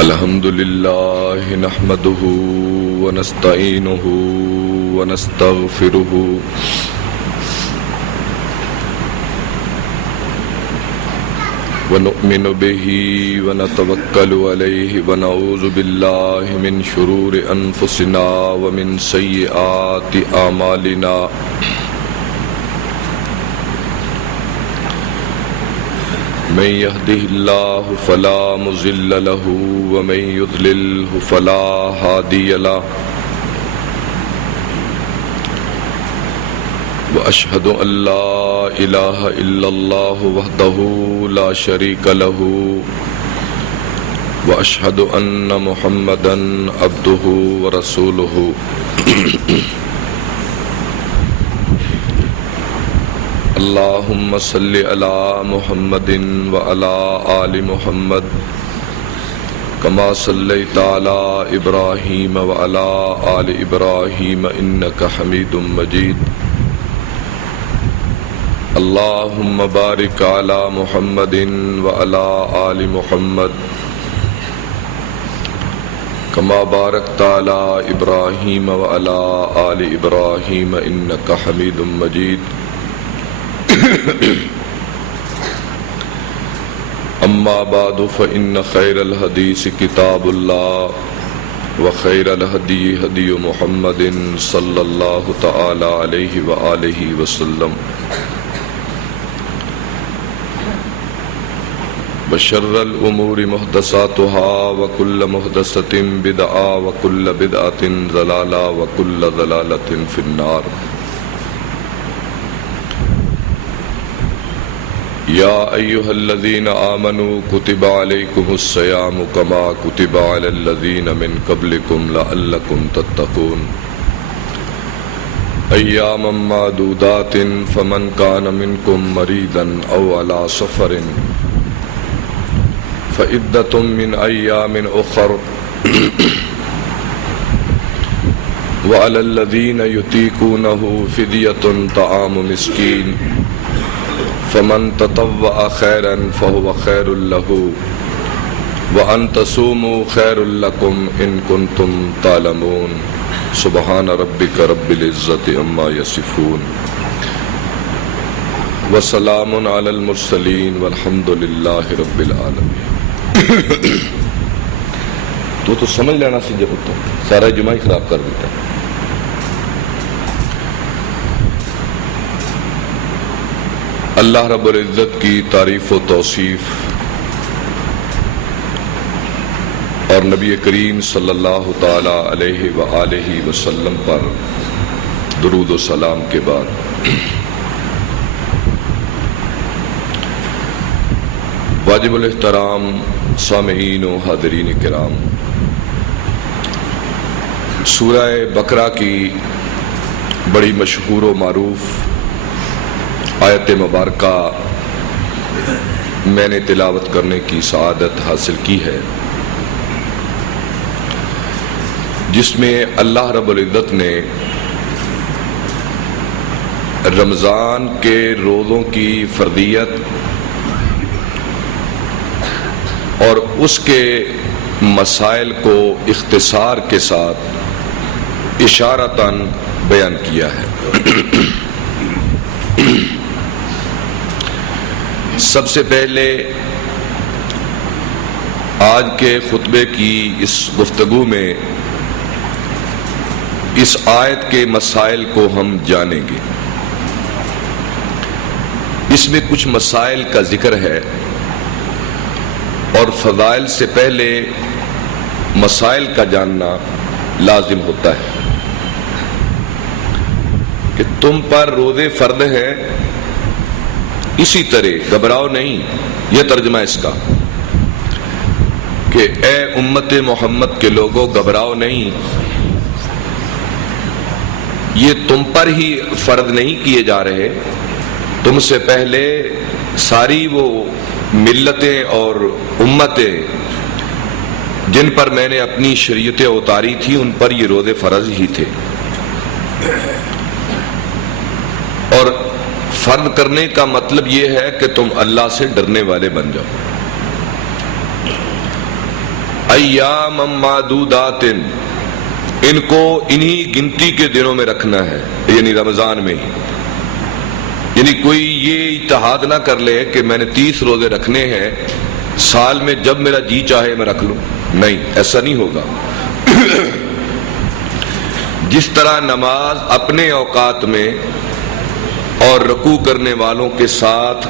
الحمد لله نحمده ونستعينه ونستغفره ونؤمن به ونتوكل عليه ونعوذ بالله من شرور أنفسنا ومن سيئات أعمالنا من يهده الله فلا مضل له ومن يضلل فلا هادي له وأشهد أن لا إله إلا الله وحده لا شريك له وأشهد أن محمدا عبده ورسوله اللهم صل على محمد وعلى آل محمد كما صليت على إبراهيم وعلى آل إبراهيم إنك حميد مجيد اللهم بارك على محمد وعلى آل محمد كما باركت على إبراهيم وعلى آل إبراهيم إنك حميد مجيد أما بعد فإن خير الحديث كتاب الله وخير الهدي هدي محمد صلى الله تعالى عليه وآله وسلم وشر الأمور محدثاتها وكل محدثة بدعة وكل بدعة ضلالة وكل ضلالة في النار يا أيها الذين آمنوا كتب عليكم الصيام كما كتب على الذين من قبلكم لعلكم تتقون أياما معدودات فمن كان منكم مريضا أو على سفر فعدة من أيام أخر وعلى الذين يطيقونه فدية طعام مسكين فمن تطوع خيرا فهو خير له وأن تصوموا خير لكم إن كنتم تعلمون سبحان ربك رب العزة عما يصفون وسلام على المرسلين والحمد لله رب العالمين تو سمجھ لینا سی جب تو سارا جمعہ ہی خراب کر دیتا ہے. اللہ رب العزت کی تعریف و توصیف اور نبی کریم صلی اللہ تعالی علیہ وآلہ وسلم پر درود و سلام کے بعد واجب الاحترام سامعین و حاضرین کرام، سورہ بقرہ کی بڑی مشہور و معروف آیت مبارکہ میں نے تلاوت کرنے کی سعادت حاصل کی ہے، جس میں اللہ رب العزت نے رمضان کے روزوں کی فرضیت اور اس کے مسائل کو اختصار کے ساتھ اشارتاً بیان کیا ہے. سب سے پہلے آج کے خطبے کی اس گفتگو میں اس آیت کے مسائل کو ہم جانیں گے. اس میں کچھ مسائل کا ذکر ہے اور فضائل سے پہلے مسائل کا جاننا لازم ہوتا ہے کہ تم پر روزے فرض ہیں، اسی طرح گھبراؤ نہیں. یہ ترجمہ اس کا کہ اے امت محمد کے لوگوں گھبراؤ نہیں، یہ تم پر ہی فرض نہیں کیے جا رہے، تم سے پہلے ساری وہ ملتیں اور امتیں جن پر میں نے اپنی شریعتیں اتاری تھی ان پر یہ روزے فرض ہی تھے. اور فرض کرنے کا مطلب یہ ہے کہ تم اللہ سے ڈرنے والے بن جاؤ. ایام معدودات، ان کو انہی گنتی کے دنوں میں رکھنا ہے، یعنی رمضان میں ہی. یعنی کوئی یہ اتحاد نہ کر لے کہ میں نے 30 روزے رکھنے ہیں، سال میں جب میرا جی چاہے میں رکھ لوں. نہیں، ایسا نہیں ہوگا. جس طرح نماز اپنے اوقات میں اور رکوع کرنے والوں کے ساتھ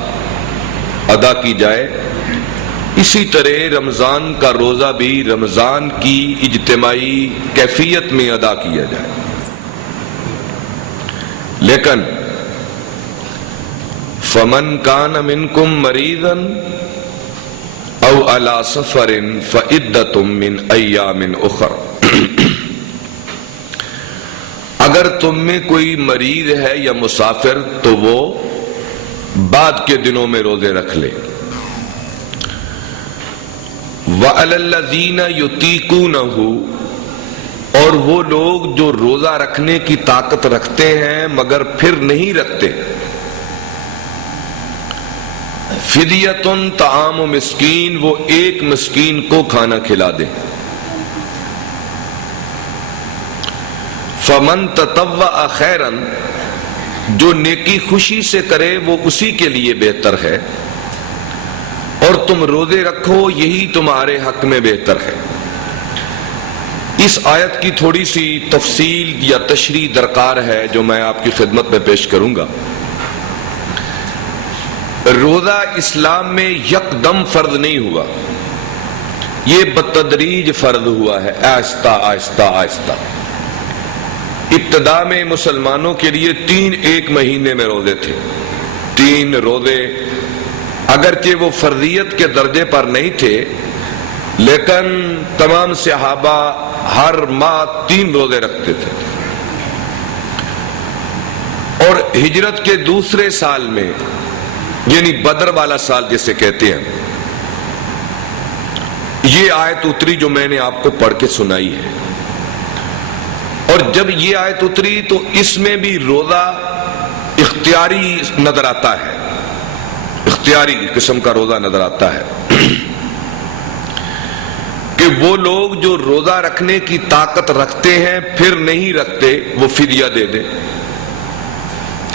ادا کی جائے، اسی طرح رمضان کا روزہ بھی رمضان کی اجتماعی کیفیت میں ادا کیا جائے. لیکن فمن کان منکم مریضا او علی سفر فعدۃ من ایام اخر، اگر تم میں کوئی مریض ہے یا مسافر تو وہ بعد کے دنوں میں روزے رکھ لے. وَعَلَى الَّذِينَ يُطِيقُونَهُ، اور وہ لوگ جو روزہ رکھنے کی طاقت رکھتے ہیں مگر پھر نہیں رکھتے، فدیۃ طعام مسکین، وہ ایک مسکین کو کھانا کھلا دے. فمن تطوع خیرا، جو نیکی خوشی سے کرے وہ اسی کے لیے بہتر ہے، اور تم روزے رکھو یہی تمہارے حق میں بہتر ہے. اس آیت کی تھوڑی سی تفصیل یا تشریح درکار ہے جو میں آپ کی خدمت میں پیش کروں گا. روزہ اسلام میں یکدم فرض نہیں ہوا، یہ بتدریج فرض ہوا ہے، آہستہ آہستہ آہستہ. ابتدا میں مسلمانوں کے لیے 3 ایک مہینے میں روزے تھے. 3 روزے اگرچہ وہ فرضیت کے درجے پر نہیں تھے، لیکن تمام صحابہ ہر ماہ 3 روزے رکھتے تھے. اور ہجرت کے دوسرے سال میں، یعنی بدر والا سال جسے کہتے ہیں، یہ آیت اتری جو میں نے آپ کو پڑھ کے سنائی ہے. اور جب یہ آیت اتری تو اس میں بھی روزہ اختیاری نظر آتا ہے، اختیاری قسم کا روزہ نظر آتا ہے کہ وہ لوگ جو روزہ رکھنے کی طاقت رکھتے ہیں پھر نہیں رکھتے، وہ فدیہ دے دیں.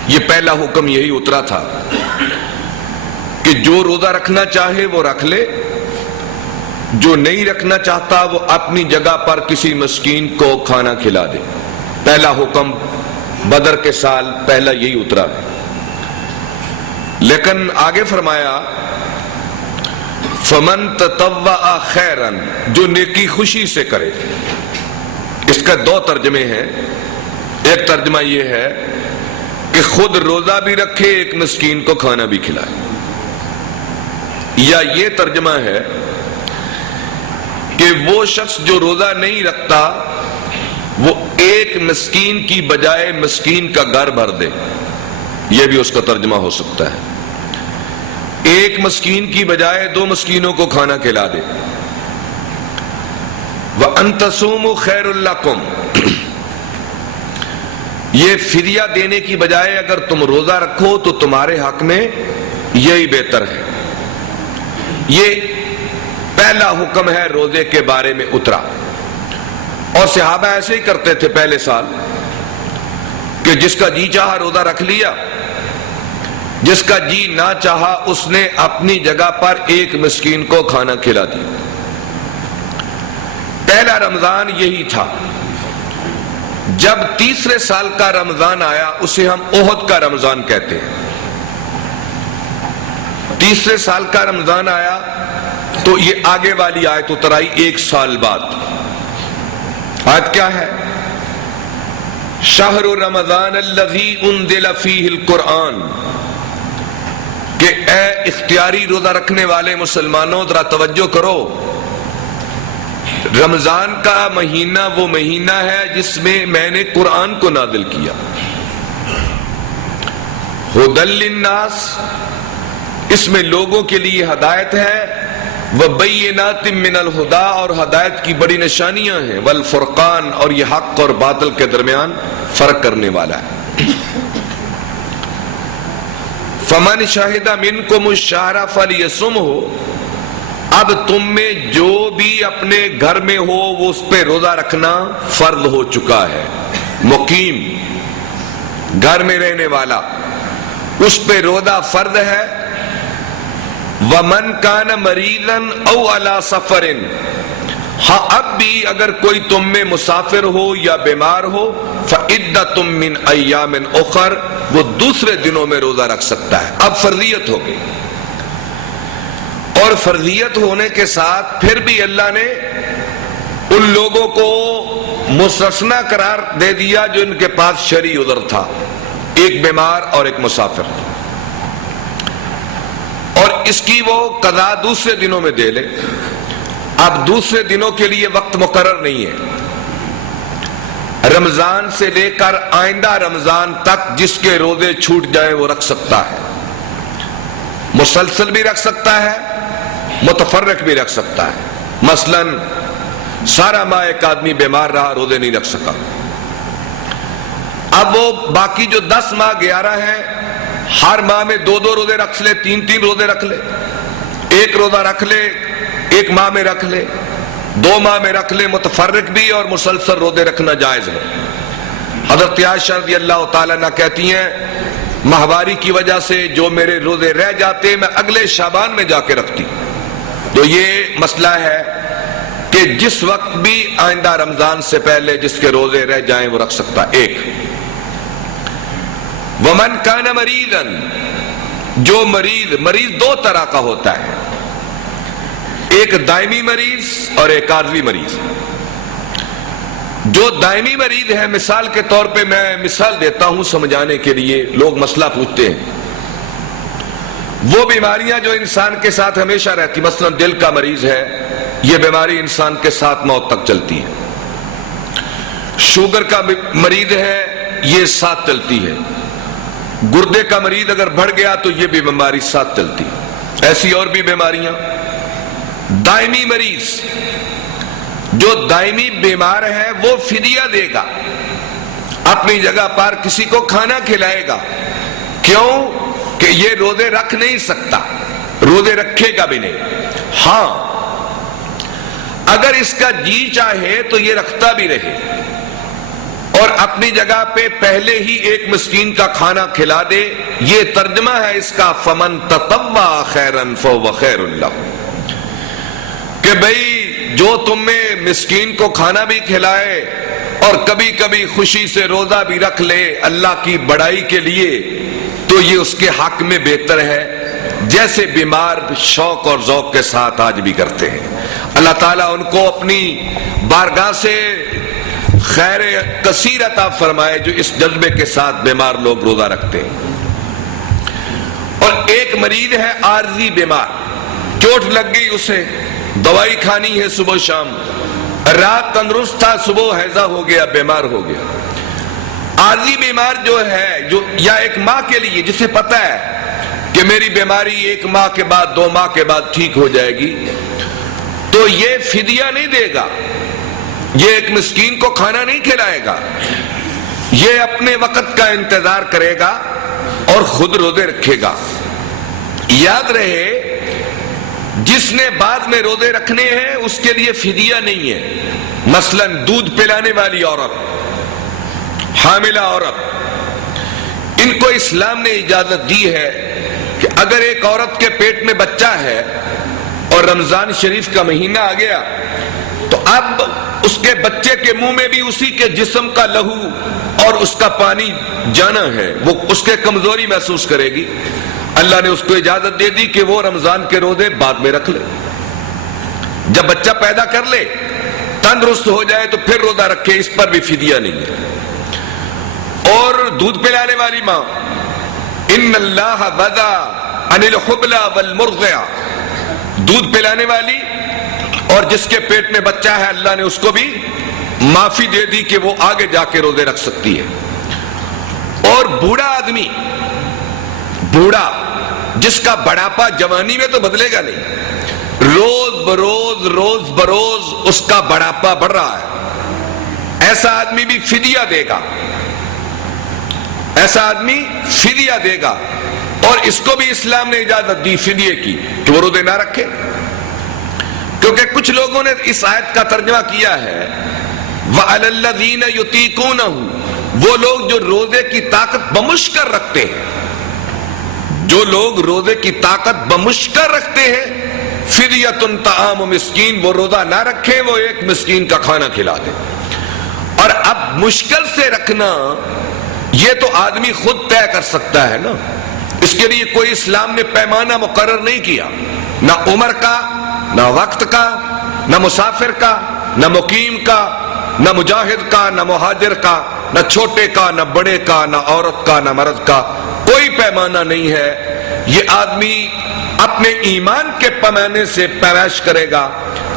یہ پہلا حکم یہی اترا تھا کہ جو روزہ رکھنا چاہے وہ رکھ لے، جو نہیں رکھنا چاہتا وہ اپنی جگہ پر کسی مسکین کو کھانا کھلا دے. پہلا حکم بدر کے سال پہلا یہی اترا ہے. لیکن آگے فرمایا فمن تطوع خیرا، جو نیکی خوشی سے کرے. اس کا 2 ترجمے ہیں. ایک ترجمہ یہ ہے کہ خود روزہ بھی رکھے، ایک مسکین کو کھانا بھی کھلائے. یا یہ ترجمہ ہے کہ وہ شخص جو روزہ نہیں رکھتا وہ ایک مسکین کی بجائے مسکین کا گھر بھر دے. یہ بھی اس کا ترجمہ ہو سکتا ہے. ایک مسکین کی بجائے 2 مسکینوں کو کھانا کھلا دے. وَأَن تَصُومُوا خَيْرٌ لَكُمْ، یہ فدیہ دینے کی بجائے اگر تم روزہ رکھو تو تمہارے حق میں یہی بہتر ہے. یہ پہلا حکم ہے روزے کے بارے میں اترا. اور صحابہ ایسے ہی کرتے تھے پہلے سال کہ جس کا جی چاہا روزہ رکھ لیا، جس کا جی نہ چاہا اس نے اپنی جگہ پر ایک مسکین کو کھانا کھلا دیا. پہلا رمضان یہی تھا. جب تیسرے سال کا رمضان آیا اسے ہم احد کا رمضان کہتے ہیں. تیسرے سال کا رمضان آیا تو یہ آگے والی آیت اتر آئی 1 سال بعد. آیت کیا ہے؟ شہر رمضان الذی انزل فیہ القرآن، کہ اے اختیاری روزہ رکھنے والے مسلمانوں ذرا توجہ کرو، رمضان کا مہینہ وہ مہینہ ہے جس میں میں نے قرآن کو نازل کیا. ھدی للناس، اس میں لوگوں کے لیے ہدایت ہے، وبینات من الہدی، اور ہدایت کی بڑی نشانیاں ہیں، والفرقان، اور یہ حق اور باطل کے درمیان فرق کرنے والا ہے. فمن شہد منکم الشہر فلیصمہ، اب تم میں جو بھی اپنے گھر میں ہو وہ اس پہ روزہ رکھنا فرض ہو چکا ہے. مقیم گھر میں رہنے والا اس پہ روزہ فرض ہے. وَمَنْ كَانَ مَرِيضًا أَوْ عَلَى سَفَرٍ، ہاں اب بھی اگر کوئی تم میں مسافر ہو یا بیمار ہو، فَعِدَّةٌ مِّنْ أَيَّامٍ أُخَرَ، وہ دوسرے دنوں میں روزہ رکھ سکتا ہے. اب فرضیت ہو گئی، اور فرضیت ہونے کے ساتھ پھر بھی اللہ نے ان لوگوں کو مستثنی قرار دے دیا جو ان کے پاس شرعی عذر تھا، ایک بیمار اور ایک مسافر، اور اس کی وہ قضا دوسرے دنوں میں دے لے. اب دوسرے دنوں کے لیے وقت مقرر نہیں ہے. رمضان سے لے کر آئندہ رمضان تک جس کے روزے چھوٹ جائیں وہ رکھ سکتا ہے. مسلسل بھی رکھ سکتا ہے، متفرق بھی رکھ سکتا ہے. مثلا سارا ماہ ایک آدمی بیمار رہا، روزے نہیں رکھ سکا، اب وہ باقی جو 10 ماہ 11 ہیں، ہر ماہ میں 2 روزے رکھ لے، 3 روزے رکھ لے، ایک روزہ رکھ لے، ایک ماہ میں رکھ لے، 2 ماہ میں رکھ لے. متفرق بھی اور مسلسل روزے رکھنا جائز ہے. حضرت عائشہ رضی اللہ تعالیٰ عنہ کہتی ہیں ماہواری کی وجہ سے جو میرے روزے رہ جاتے میں اگلے شعبان میں جا کے رکھتی. تو یہ مسئلہ ہے کہ جس وقت بھی آئندہ رمضان سے پہلے جس کے روزے رہ جائیں وہ رکھ سکتا. ایک ومن کان مریضا، جو مریض 2 طرح کا ہوتا ہے، ایک دائمی مریض اور ایک عارضی مریض. جو دائمی مریض ہے، مثال کے طور پہ میں مثال دیتا ہوں سمجھانے کے لیے، لوگ مسئلہ پوچھتے ہیں، وہ بیماریاں جو انسان کے ساتھ ہمیشہ رہتی، مثلا دل کا مریض ہے، یہ بیماری انسان کے ساتھ موت تک چلتی ہے. شوگر کا مریض ہے، یہ ساتھ چلتی ہے. گردے کا مریض اگر بڑھ گیا تو یہ بھی بیماری ساتھ چلتی ہے. ایسی اور بھی بیماریاں. دائمی مریض، جو دائمی بیمار ہے وہ فدیہ دے گا، اپنی جگہ پر کسی کو کھانا کھلائے گا. کیوں کہ یہ روزے رکھ نہیں سکتا، روزے رکھے گا بھی نہیں. ہاں اگر اس کا جی چاہے تو یہ رکھتا بھی رہے اور اپنی جگہ پہ پہلے ہی ایک مسکین کا کھانا کھلا دے. یہ ترجمہ ہے اس کا فمن تطوع خیرا فهو خیر لہ، کہ بھئی جو تم میں مسکین کو کھانا بھی کھلائے اور کبھی کبھی خوشی سے روزہ بھی رکھ لے اللہ کی بڑائی کے لیے، تو یہ اس کے حق میں بہتر ہے، جیسے بیمار شوق اور ذوق کے ساتھ آج بھی کرتے ہیں. اللہ تعالیٰ ان کو اپنی بارگاہ سے خیر کثیر عطا فرمائے جو اس جذبے کے ساتھ بیمار لوگ روزہ رکھتے ہیں. اور ایک مریض ہے عارضی بیمار، چوٹ لگ گئی، اسے دوائی کھانی ہے صبح شام، رات تندرست تھا، صبح ہیضہ ہو گیا، بیمار ہو گیا. عارضی بیمار جو ہے، جو یا ایک ماں کے لیے جسے پتا ہے کہ میری بیماری 1 ماہ کے بعد 2 ماہ کے بعد ٹھیک ہو جائے گی، تو یہ فدیہ نہیں دے گا، یہ ایک مسکین کو کھانا نہیں کھلائے گا، یہ اپنے وقت کا انتظار کرے گا اور خود روزے رکھے گا. یاد رہے جس نے بعد میں روزے رکھنے ہیں اس کے لیے فدیہ نہیں ہے. مثلا دودھ پلانے والی عورت، حاملہ عورت، ان کو اسلام نے اجازت دی ہے کہ اگر ایک عورت کے پیٹ میں بچہ ہے اور رمضان شریف کا مہینہ آ گیا تو اب اس کے بچے کے منہ میں بھی اسی کے جسم کا لہو اور اس کا پانی جانا ہے، وہ اس کے کمزوری محسوس کرے گی. اللہ نے اس کو اجازت دے دی کہ وہ رمضان کے روزے بعد میں رکھ لے، جب بچہ پیدا کر لے تندرست ہو جائے تو پھر روزہ رکھے، اس پر بھی فدیہ نہیں ہے. اور دودھ پلانے والی ماں، ان اللہ وضع عن الحبلى والمرضع، دودھ پلانے والی اور جس کے پیٹ میں بچہ ہے، اللہ نے اس کو بھی معافی دے دی کہ وہ آگے جا کے روزے رکھ سکتی ہے. اور بوڑھا آدمی، بوڑھا جس کا بڑھاپا جوانی میں تو بدلے گا نہیں، روز بروز اس کا بڑھاپا بڑھ رہا ہے، ایسا آدمی بھی فدیہ دے گا، ایسا آدمی فدیہ دے گا. اور اس کو بھی اسلام نے اجازت دی فدیے کی کہ وہ روزے نہ رکھے. کیونکہ کچھ لوگوں نے اس آیت کا ترجمہ کیا ہے وَعَلَى الَّذِينَ يُطِيقُونَهُ، وہ لوگ جو روزے کی طاقت بمشکل رکھتے ہیں، جو لوگ روزے کی طاقت بمشکل رکھتے ہیں، فِدْيَةٌ طَعَامُ مسکین، وہ روزہ نہ رکھیں، وہ ایک مسکین کا کھانا کھلا دیں۔ اور اب مشکل سے رکھنا یہ تو آدمی خود طے کر سکتا ہے نا، اس کے لیے کوئی اسلام نے پیمانہ مقرر نہیں کیا، نہ عمر کا، نہ وقت کا، نہ مسافر کا، نہ مقیم کا، نہ مجاہد کا، نہ مہاجر کا، نہ چھوٹے کا، نہ بڑے کا، نہ عورت کا، نہ مرد کا، کوئی پیمانہ نہیں ہے۔ یہ آدمی اپنے ایمان کے پیمانے سے پیمائش کرے گا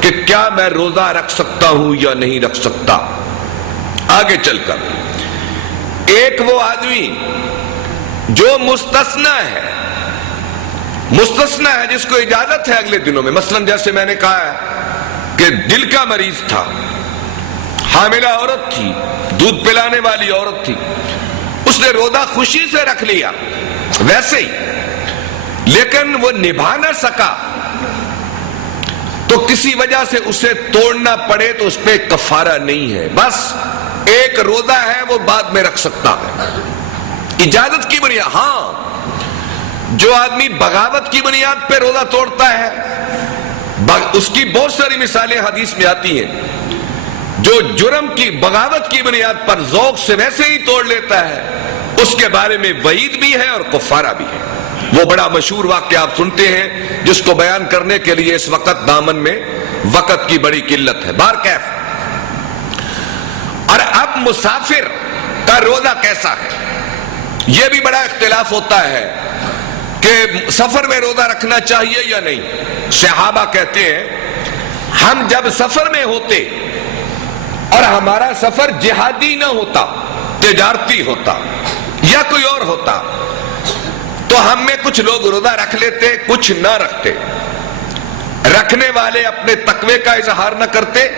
کہ کیا میں روزہ رکھ سکتا ہوں یا نہیں رکھ سکتا۔ آگے چل کر ایک وہ آدمی جو مستثنی ہے، مستثنی ہے جس کو اجازت ہے اگلے دنوں میں، مثلا جیسے میں نے کہا ہے کہ دل کا مریض تھا، حاملہ عورت تھی، دودھ پلانے والی عورت تھی، اس نے روزہ خوشی سے رکھ لیا ویسے ہی، لیکن وہ نبھا نہ سکا تو کسی وجہ سے اسے توڑنا پڑے تو اس پہ کفارہ نہیں ہے، بس ایک روزہ ہے وہ بعد میں رکھ سکتا ہے اجازت کی بنیاد۔ ہاں جو آدمی بغاوت کی بنیاد پہ روزہ توڑتا ہے، اس کی بہت ساری مثالیں حدیث میں آتی ہیں، جو جرم کی بغاوت کی بنیاد پر ذوق سے ویسے ہی توڑ لیتا ہے، اس کے بارے میں وعید بھی ہے اور کفارہ بھی ہے۔ وہ بڑا مشہور واقعہ آپ سنتے ہیں جس کو بیان کرنے کے لیے اس وقت دامن میں وقت کی بڑی قلت ہے۔ بہرکیف، اور اب مسافر کا روزہ کیسا ہے یہ بھی بڑا اختلاف ہوتا ہے کہ سفر میں روزہ رکھنا چاہیے یا نہیں۔ صحابہ کہتے ہیں ہم جب سفر میں ہوتے اور ہمارا سفر جہادی نہ ہوتا، تجارتی ہوتا یا کوئی اور ہوتا، تو ہم میں کچھ لوگ روزہ رکھ لیتے، کچھ نہ رکھتے۔ رکھنے والے اپنے تقوی کا اظہار نہ کرتے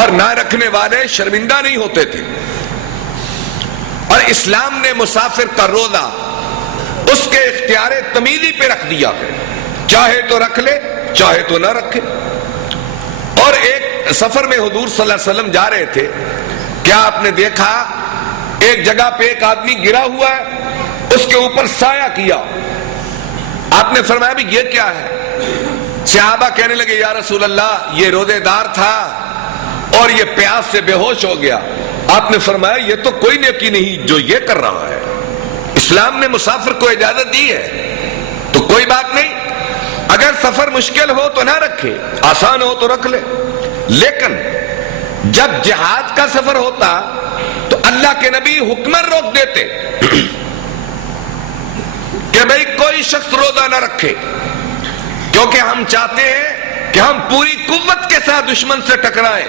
اور نہ رکھنے والے شرمندہ نہیں ہوتے تھے۔ اور اسلام نے مسافر کا روزہ اس کے اختیار تمیزی پہ رکھ دیا ہے، چاہے تو رکھ لے چاہے تو نہ رکھے۔ اور ایک سفر میں حضور صلی اللہ علیہ وسلم جا رہے تھے، کیا آپ نے دیکھا ایک جگہ پہ ایک آدمی گرا ہوا ہے، اس کے اوپر سایہ کیا، آپ نے فرمایا بھی یہ کیا ہے؟ صحابہ کہنے لگے یا رسول اللہ یہ روزے دار تھا اور یہ پیاس سے بے ہوش ہو گیا۔ آپ نے فرمایا یہ تو کوئی نیکی نہیں جو یہ کر رہا ہے، اسلام نے مسافر کو اجازت دی ہے تو کوئی بات نہیں، اگر سفر مشکل ہو تو نہ رکھے، آسان ہو تو رکھ لے۔ لیکن جب جہاد کا سفر ہوتا تو اللہ کے نبی حکمن روک دیتے کہ بھئی کوئی شخص روزہ نہ رکھے، کیونکہ ہم چاہتے ہیں کہ ہم پوری قوت کے ساتھ دشمن سے ٹکرائیں،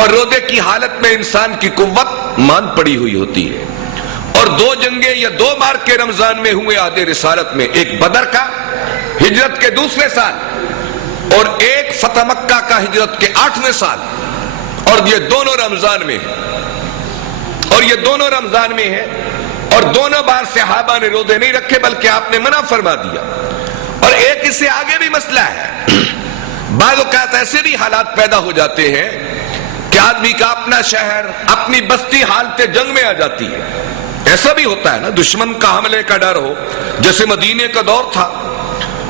اور روزے کی حالت میں انسان کی قوت مان پڑی ہوئی ہوتی ہے۔ اور دو جنگیں یا دو بار کے رمضان میں ہوئے عہد رسالت میں، ایک بدر کا ہجرت کے دوسرے سال اور ایک فتح مکہ کا ہجرت کے 8ویں سال، اور یہ دونوں رمضان میں ہیں، اور یہ دونوں رمضان میں ہیں، اور دونوں بار صحابہ نے روزے نہیں رکھے بلکہ آپ نے منع فرما دیا۔ اور ایک اس سے آگے بھی مسئلہ ہے، بعض اوقات ایسے بھی حالات پیدا ہو جاتے ہیں کہ آدمی کا اپنا شہر، اپنی بستی حالت جنگ میں آ جاتی ہے، ایسا بھی ہوتا ہے نا، دشمن کا حملے کا ڈر ہو، جیسے مدینے کا دور تھا،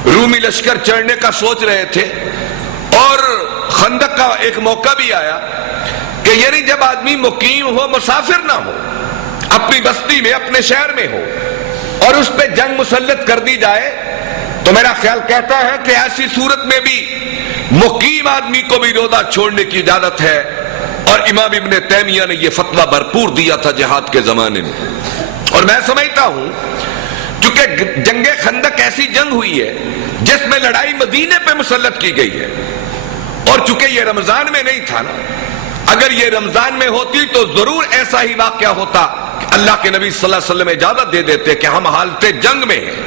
رومی لشکر چڑھنے کا سوچ رہے تھے، اور خندق کا ایک موقع بھی آیا کہ یعنی جب آدمی مقیم ہو، مسافر نہ ہو، اپنی بستی میں اپنے شہر میں ہو، اور اس پہ جنگ مسلط کر دی جائے، تو میرا خیال کہتا ہے کہ ایسی صورت میں بھی مقیم آدمی کو بھی روزہ چھوڑنے کی اجازت ہے۔ اور امام ابن تیمیہ نے یہ فتویٰ بھرپور دیا تھا جہاد کے زمانے میں۔ اور میں سمجھتا ہوں چونکہ جنگ خندق ایسی جنگ ہوئی ہے جس میں لڑائی مدینے پہ مسلط کی گئی ہے، اور چونکہ یہ رمضان میں نہیں تھا نا، اگر یہ رمضان میں ہوتی تو ضرور ایسا ہی واقعہ ہوتا کہ اللہ کے نبی صلی اللہ علیہ وسلم اجازت دے دیتے کہ ہم حالت جنگ میں ہیں،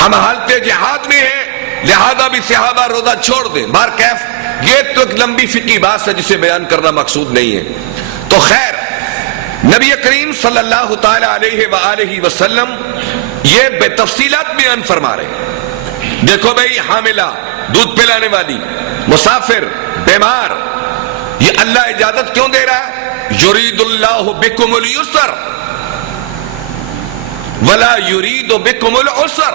ہم حالت جہاد میں ہیں، لہذا بھی صحابہ روزہ چھوڑ دیں۔ بہرکیف یہ تو ایک لمبی فقہی بات ہے جسے بیان کرنا مقصود نہیں ہے۔ تو خیر، نبی کریم صلی اللہ تعالی علیہ وآلہ وسلم یہ بے تفصیلات بیان فرما رہے ہیں۔ دیکھو بھئی، حاملہ، دودھ پلانے والی، مسافر، بیمار، یہ اللہ اجازت کیوں دے رہا ہے؟ یرید اللہ بکم اليسر ولا یرید بکم العسر،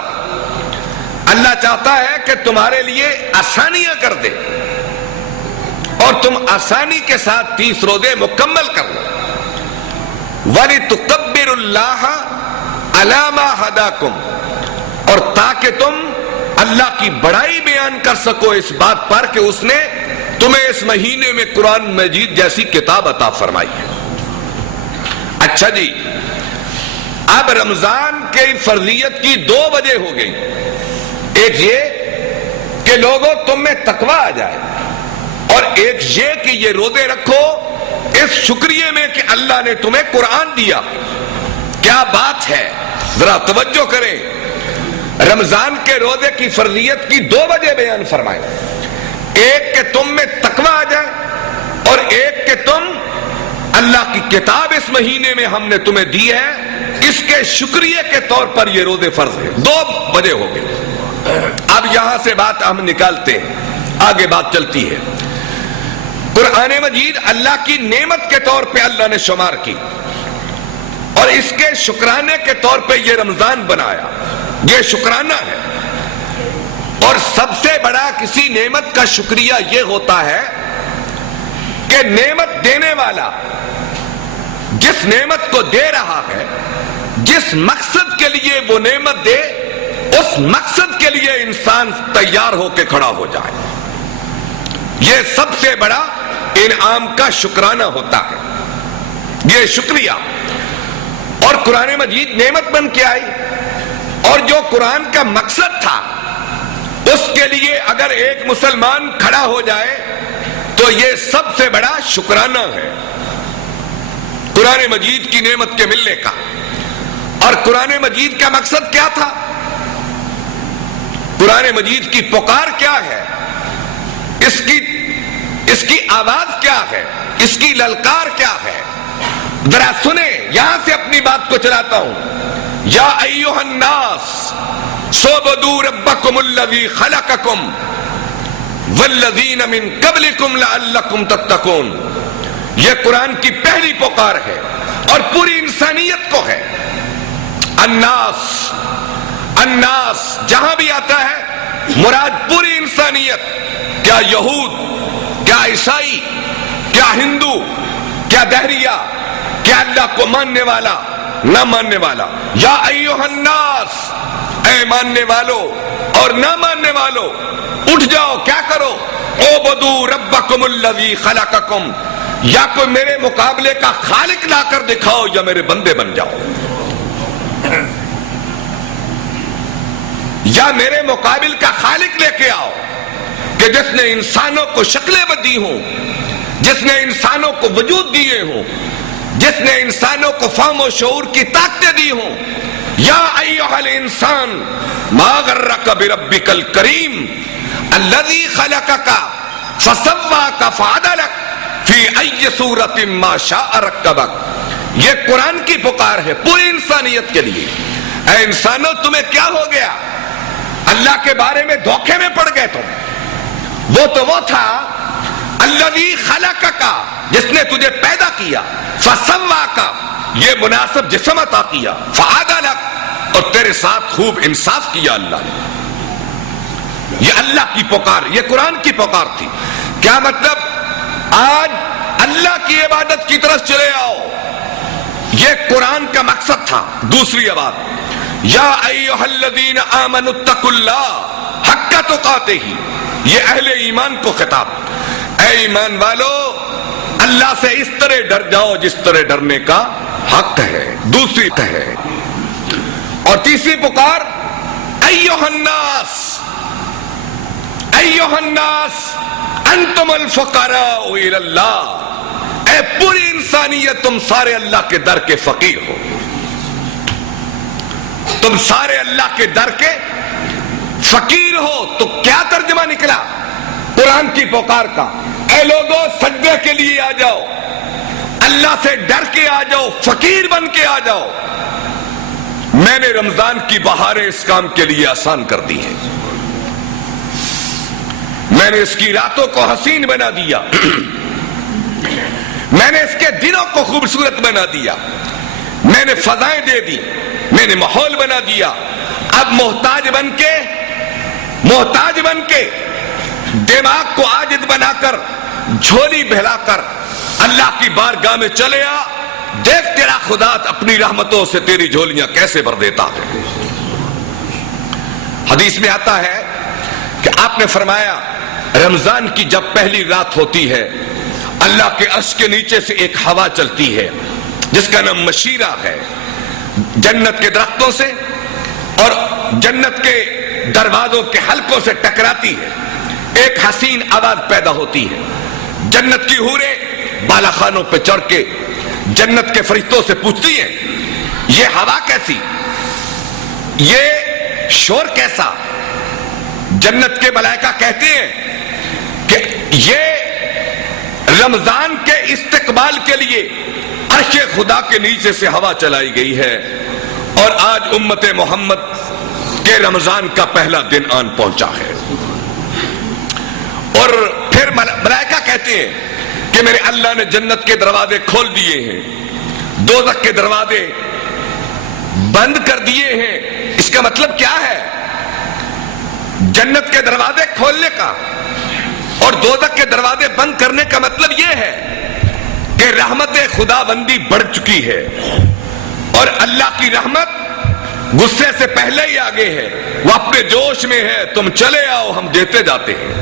اللہ چاہتا ہے کہ تمہارے لیے آسانیاں کر دے اور تم آسانی کے ساتھ 30 روزے مکمل کر لو۔ وَلِتُكَبِّرُوا اللَّهَ عَلَى مَا هَدَاكُمْ، اور تاکہ تم اللہ کی بڑائی بیان کر سکو اس بات پر کہ اس نے تمہیں اس مہینے میں قرآن مجید جیسی کتاب عطا فرمائی ہے۔ اچھا جی، اب رمضان کی فرضیت کی 2 وجہ ہو گئی، ایک یہ کہ لوگوں تم میں تقویٰ آ جائے، اور ایک یہ کہ یہ روزے رکھو اس شکریہ میں کہ اللہ نے تمہیں قرآن دیا۔ کیا بات ہے، ذرا توجہ کریں۔ رمضان کے روزے کی فرضیت کی 2 وجہ بیان فرمائیں، ایک کہ تم میں تقویٰ آ جائے، اور ایک کہ تم اللہ کی کتاب اس مہینے میں ہم نے تمہیں دی ہے، اس کے شکریہ کے طور پر یہ روزے فرض ہیں۔ 2 وجہ ہو گئے۔ اب یہاں سے بات ہم نکالتے ہیں، آگے بات چلتی ہے۔ قرآن مجید اللہ کی نعمت کے طور پہ اللہ نے شمار کی، اور اس کے شکرانے کے طور پہ یہ رمضان بنایا، یہ شکرانہ ہے۔ اور سب سے بڑا کسی نعمت کا شکریہ یہ ہوتا ہے کہ نعمت دینے والا جس نعمت کو دے رہا ہے، جس مقصد کے لیے وہ نعمت دے، اس مقصد کے لیے انسان تیار ہو کے کھڑا ہو جائے۔ یہ سب سے بڑا انعام کا شکرانہ ہوتا ہے، یہ شکریہ۔ اور قرآن مجید نعمت بن کے آئی، اور جو قرآن کا مقصد تھا اس کے لیے اگر ایک مسلمان کھڑا ہو جائے تو یہ سب سے بڑا شکرانہ ہے قرآن مجید کی نعمت کے ملنے کا۔ اور قرآن مجید کا مقصد کیا تھا؟ قرآن مجید کی پکار کیا ہے؟ اس کی آواز کیا ہے؟ اس کی للکار کیا ہے؟ ذرا سنیں، یہاں سے اپنی بات کو چلاتا ہوں۔ یا ایھا الناس اعبدوا ربکم الذی خلقکم والذین من قبلکم لعلکم تتقون، یہ قرآن کی پہلی پکار ہے اور پوری انسانیت کو ہے۔ الناس جہاں بھی آتا ہے مراد پوری انسانیت، کیا یہود، کیا عیسائی، کیا ہندو، کیا دہریہ، کیا اللہ کو ماننے والا، نہ ماننے والا۔ یا ایھا الناس، اے ماننے والو اور نہ ماننے والو، اٹھ جاؤ، کیا کرو؟ اعبدوا ربکم الذی خلقکم، یا کوئی میرے مقابلے کا خالق لا کر دکھاؤ یا میرے بندے بن جاؤ، یا میرے مقابل کا خالق لے کے آؤ کہ جس نے انسانوں کو شکلیں بدی ہوں، جس نے انسانوں کو وجود دیے ہوں، جس نے انسانوں کو فہم و شعور کی طاقتیں دی ہوں۔ یا ایھا الانسان ما غرک بربک الکریم الذی خلقک فسواک فعدلک فی ای صورت ما شاء رکبک۔ یہ قرآن کی پکار ہے پوری انسانیت کے لیے۔ اے انسانوں، تمہیں کیا ہو گیا؟ اللہ کے بارے میں دھوکے میں پڑ گئے تم۔ وہ تو وہ تھا الذی خلقک، جس نے تجھے پیدا کیا، فسواک، یہ مناسب جسم عطا کیا، فعدلک، اور تیرے ساتھ خوب انصاف کیا اللہ نے۔ یہ اللہ کی پکار، یہ قرآن کی پکار تھی۔ کیا مطلب؟ آج اللہ کی عبادت کی طرف چلے آؤ، یہ قرآن کا مقصد تھا۔ دوسری بات، یا ایھا الذین آمنوا اتقوا اللہ حق تقاتہ، یہ اہل ایمان کو خطاب۔ اے ایمان والو، اللہ سے اس طرح ڈر جاؤ جس طرح ڈرنے کا حق ہے۔ دوسری ہے، اور تیسری پکار، ایھا الناس، ایھا الناس انتم الفقراء الی اللہ، اے پوری انسانیت تم سارے اللہ کے در کے فقیر ہو، تم سارے اللہ کے در کے فقیر ہو۔ تو کیا ترجمہ نکلا قرآن کی پکار کا؟ اے لوگوں، سجدے کے لیے آ جاؤ، اللہ سے ڈر کے آ جاؤ، فقیر بن کے آ جاؤ۔ میں نے رمضان کی بہاریں اس کام کے لیے آسان کر دی ہیں، میں نے اس کی راتوں کو حسین بنا دیا، میں نے اس کے دنوں کو خوبصورت بنا دیا، میں نے فضائیں دے دی، میں نے ماحول بنا دیا۔ اب محتاج بن کے دماغ کو عاجز بنا کر، جھولی بہلا کر اللہ کی بارگاہ میں چلے آ، دیکھ تیرا خدا اپنی رحمتوں سے تیری جھولیاں کیسے بھر دیتا ہے۔ حدیث میں آتا ہے کہ آپ نے فرمایا رمضان کی جب پہلی رات ہوتی ہے، اللہ کے عرش کے نیچے سے ایک ہوا چلتی ہے جس کا نام مشیرہ ہے، جنت کے درختوں سے اور جنت کے دروازوں کے حلقوں سے ٹکراتی ہے، ایک حسین آواز پیدا ہوتی ہے۔ جنت کی حوریں بالا خانوں پہ چڑھ کے جنت کے فرشتوں سے پوچھتی ہیں یہ ہوا کیسی، یہ شور کیسا؟ جنت کے ملائکہ کہتے ہیں کہ یہ رمضان کے استقبال کے لیے عرش خدا کے نیچے سے ہوا چلائی گئی ہے، اور آج امت محمد کے رمضان کا پہلا دن آن پہنچا ہے۔ اور پھر ملائکہ کہتے ہیں کہ میرے اللہ نے جنت کے دروازے کھول دیے ہیں، دوزخ کے دروازے بند کر دیے ہیں۔ اس کا مطلب کیا ہے؟ جنت کے دروازے کھولنے کا اور دوزخ کے دروازے بند کرنے کا مطلب یہ ہے کہ رحمت خدا بندی بڑھ چکی ہے، اور اللہ کی رحمت غصے سے پہلے ہی آگے ہے، وہ اپنے جوش میں ہے، تم چلے آؤ ہم دیتے جاتے ہیں۔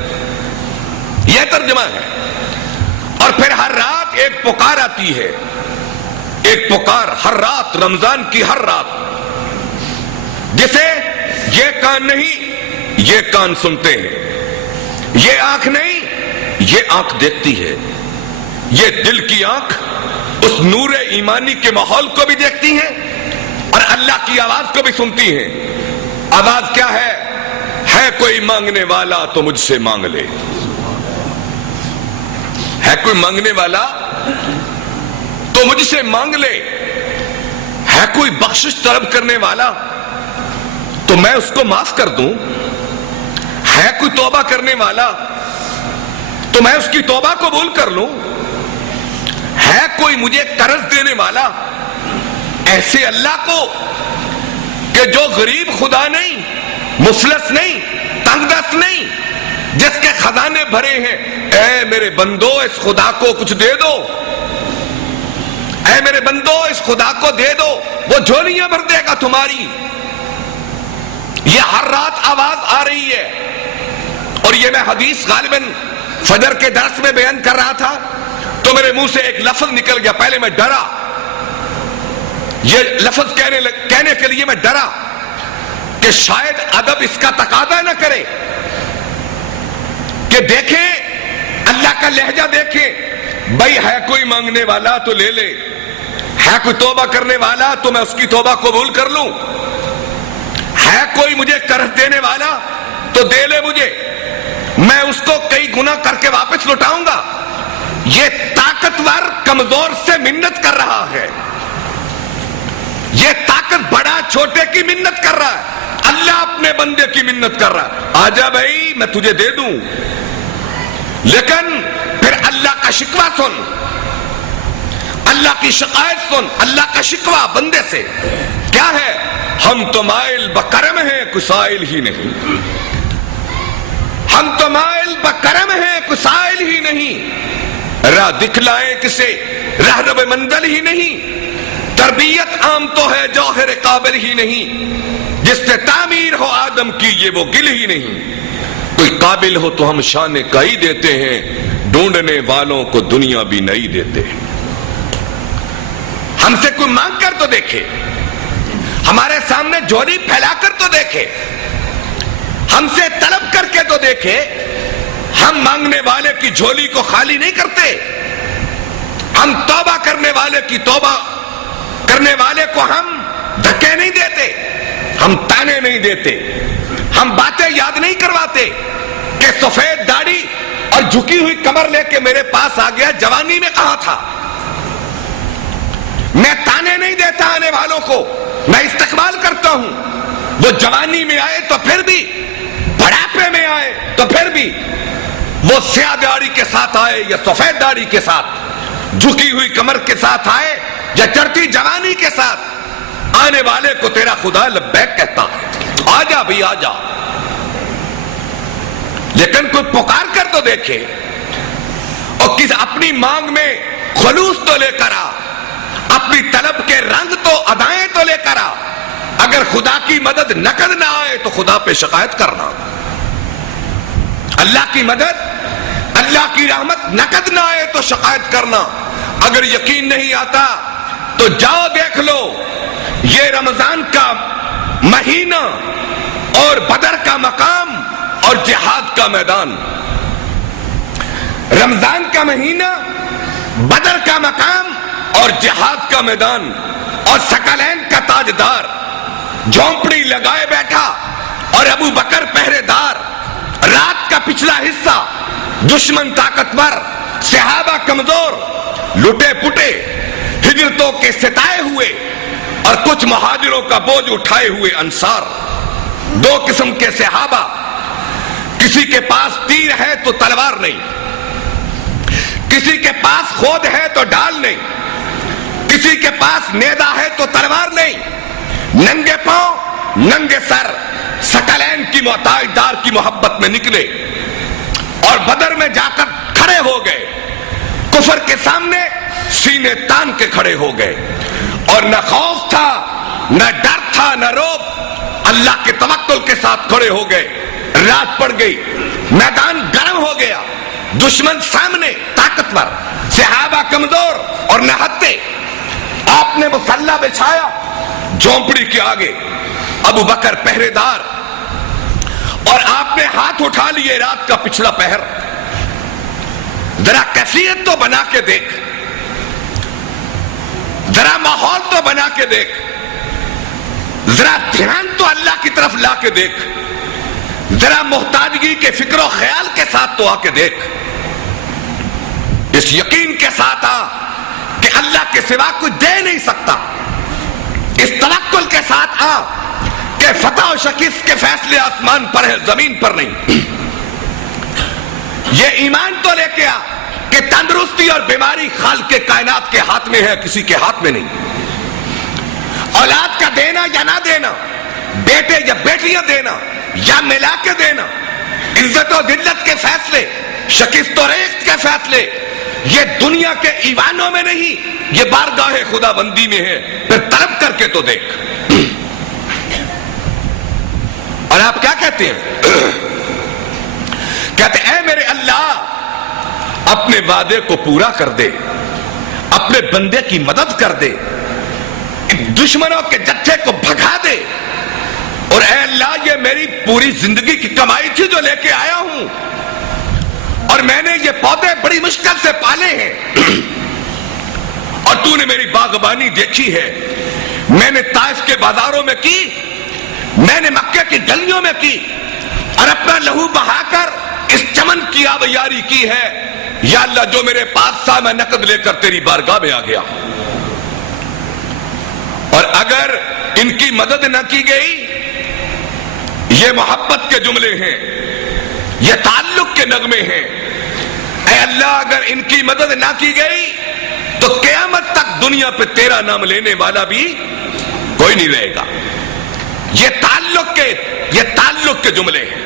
یہ ترجمہ ہے۔ اور پھر ہر رات ایک پکار آتی ہے، ایک پکار ہر رات، رمضان کی ہر رات، جسے یہ کان نہیں یہ کان سنتے ہیں، یہ آنکھ نہیں یہ آنکھ دیکھتی ہے، یہ دل کی آنکھ اس نور ایمانی کے ماحول کو بھی دیکھتی ہے اور اللہ کی آواز کو بھی سنتی ہے۔ آواز کیا ہے کوئی مانگنے والا تو مجھ سے مانگ لے، ہے کوئی مانگنے والا تو مجھ سے مانگ لے، ہے کوئی بخشش طلب کرنے والا تو میں اس کو معاف کر دوں، ہے کوئی توبہ کرنے والا تو میں اس کی توبہ قبول کر لوں، ہے کوئی مجھے قرض دینے والا، ایسے اللہ کو کہ جو غریب خدا نہیں، مفلس نہیں، تنگ دست نہیں، جس کے خزانے بھرے ہیں، اے میرے بندو اس خدا کو کچھ دے دو، اے میرے بندو اس خدا کو دے دو، وہ جھولیاں بھر دے گا تمہاری۔ یہ ہر رات آواز آ رہی ہے، اور یہ میں حدیث غالباً فجر کے درس میں بیان کر رہا تھا تو میرے منہ سے ایک لفظ نکل گیا، پہلے میں ڈرا، یہ لفظ کہنے کے لیے میں ڈرا کہ شاید ادب اس کا تقاضا نہ کرے کہ دیکھیں اللہ کا لہجہ دیکھیں، بھائی ہے کوئی مانگنے والا تو لے لے، ہے کوئی توبہ کرنے والا تو میں اس کی توبہ قبول کر لوں، ہے کوئی مجھے قرض دینے والا تو دے لے مجھے، میں اس کو کئی گنا کر کے واپس لوٹاؤں گا۔ یہ طاقتور کمزور سے منت کر رہا ہے، یہ طاقت بڑا چھوٹے کی منت کر رہا ہے، اللہ اپنے بندے کی منت کر رہا ہے، آجا بھائی میں تجھے دے دوں، لیکن پھر اللہ کا شکوہ سن، اللہ کی شکایت سن، اللہ کا شکوہ بندے سے کیا ہے؟ ہم تو مائل بکرم ہیں کوئی سائل ہی نہیں، ہم تو مائل بکرم ہیں کوئی سائل ہی نہیں، راہ دکھلائے کسے رہنم منزل ہی نہیں، تربیت عام تو ہے جوہر قابل ہی نہیں، جس سے تعمیر ہو آدم کی یہ وہ گل ہی نہیں، کوئی قابل ہو تو ہم شان کئی دیتے ہیں، ڈھونڈنے والوں کو دنیا بھی نہیں دیتے۔ ہم سے کوئی مانگ کر تو دیکھے، ہمارے سامنے جھولی پھیلا کر تو دیکھے، ہم سے طلب کر کے تو دیکھے، ہم مانگنے والے کی جھولی کو خالی نہیں کرتے، ہم توبہ کرنے والے کی توبہ کرنے والے کو ہم دھکے نہیں دیتے، ہم تانے نہیں دیتے، ہم باتیں یاد نہیں کرواتے کہ سفید داڑھی اور جھکی ہوئی کمر لے کے میرے پاس آ گیا، جوانی میں کہاں تھا۔ میں تانے نہیں دیتا آنے والوں کو، میں استقبال کرتا ہوں، وہ جوانی میں آئے تو پھر بھی، بڑھاپے میں آئے تو پھر بھی، وہ سیاہ داڑھی کے ساتھ آئے یا سفید داڑھی کے ساتھ، جھکی ہوئی کمر کے ساتھ آئے یا چڑھتی جوانی کے ساتھ، آنے والے کو تیرا خدا لبیک کہتا ہے، آ جا بھی آ جا۔ لیکن کوئی پکار کر تو دیکھے، اور کس اپنی مانگ میں خلوص تو لے کر آ، اپنی طلب کے رنگ تو ادائیں تو لے کر آ۔ اگر خدا کی مدد نقد نہ آئے تو خدا پہ شکایت کرنا۔ اللہ کی مدد، اللہ کی رحمت نقد نہ آئے تو شکایت کرنا۔ اگر یقین نہیں آتا تو جاؤ دیکھ لو، یہ رمضان کا مہینہ اور بدر کا مقام اور جہاد کا میدان، رمضان کا مہینہ، بدر کا مقام اور جہاد کا میدان، اور ثقلین کا تاجدار جھونپڑی لگائے بیٹھا اور ابو بکر پہرے دار، رات کا پچھلا حصہ دشمن طاقتور، صحابہ کمزور، لٹے پٹے، ہجرتوں کے ستائے ہوئے اور کچھ مہاجروں کا بوجھ اٹھائے ہوئے انصار۔ دو قسم کے صحابہ، کسی کے پاس تیر ہے تو تلوار نہیں، کسی کے پاس خود ہے تو ڈال نہیں، کسی کے پاس نیزہ ہے تو تلوار نہیں، ننگے پاؤں ننگے سر ثقلین کی تاجدار کی محبت میں نکلے اور بدر میں جا کر کھڑے ہو گئے، کفر کے سامنے سینے تان کے کھڑے ہو گئے، اور نہ خوف تھا، نہ ڈر تھا، نہ روب، اللہ کے توکل کے ساتھ کھڑے ہو گئے۔ رات پڑ گئی، میدان گرم ہو گیا، دشمن سامنے طاقتور، صحابہ کمزور اور نہتے۔ آپ نے مسلح بچھایا جھونپڑی کے آگے، ابو بکر پہرے دار، اور آپ نے ہاتھ اٹھا لیے رات کا پچھلا پہر۔ ذرا کیفیت تو بنا کے دیکھ، ذرا ماحول تو بنا کے دیکھ، ذرا دھیان تو اللہ کی طرف لا کے دیکھ، ذرا محتاجگی کے فکر و خیال کے ساتھ تو آ کے دیکھ، اس یقین کے ساتھ آ کہ اللہ کے سوا کچھ دے نہیں سکتا، اس توکل کے ساتھ آ کہ فتح و شکست کے فیصلے آسمان پر ہے، زمین پر نہیں۔ یہ ایمان تو لے کے آ کہ تندرستی اور بیماری خالق کے کائنات کے ہاتھ میں ہے، کسی کے ہاتھ میں نہیں۔ اولاد کا دینا یا نہ دینا، بیٹے یا بیٹیاں دینا یا ملا کے دینا، عزت و ذلت کے فیصلے، شکست و ریست کے فیصلے، یہ دنیا کے ایوانوں میں نہیں، یہ بارگاہ خدا بندی میں ہے۔ پھر طلب کر کے تو دیکھ۔ اور آپ کیا کہتے ہیں؟ کہتے ہیں اے میرے اللہ، اپنے وعدے کو پورا کر دے، اپنے بندے کی مدد کر دے، دشمنوں کے جتھے کو بھگا دے، اور اے اللہ یہ میری پوری زندگی کی کمائی تھی جو لے کے آیا ہوں، اور میں نے یہ پودے بڑی مشکل سے پالے ہیں، اور تو نے میری باغبانی دیکھی ہے، میں نے طائف کے بازاروں میں کی، میں نے مکہ کی گلیوں میں کی، اور اپنا لہو بہا کر اس چمن کی آبیاری کی ہے۔ یا اللہ جو میرے پاس تھا میں نقد لے کر تیری بارگاہ میں آ گیا، اور اگر ان کی مدد نہ کی گئی، یہ محبت کے جملے ہیں، یہ تعلق کے نغمے ہیں، اے اللہ اگر ان کی مدد نہ کی گئی تو قیامت تک دنیا پہ تیرا نام لینے والا بھی کوئی نہیں رہے گا۔ یہ تعلق کے جملے ہیں۔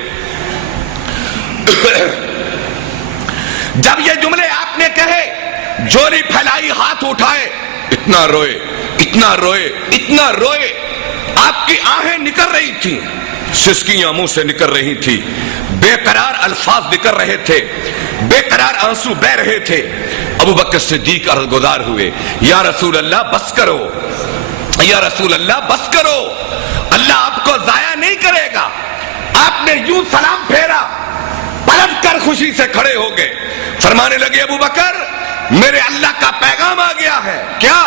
جب یہ جملے آپ نے کہے، جولی پھیلائی، ہاتھ اٹھائے، اتنا روئے، اتنا روئے، اتنا روئے، آپ کی آہیں نکل رہی تھیں، سسکیاں منہ سے نکل رہی تھی، بے قرار الفاظ نکل رہے تھے، بے قرار آنسو بہ رہے تھے۔ ابو بکر صدیق عرض گزار ہوئے، یا رسول اللہ بس کرو، یا رسول اللہ بس کرو، اللہ آپ کو ضائع نہیں کرے گا۔ آپ نے یوں سلام پھیرا، پلٹ کر خوشی سے کھڑے ہو گئے، فرمانے لگے ابو بکر میرے اللہ کا پیغام آ گیا ہے۔ کیا؟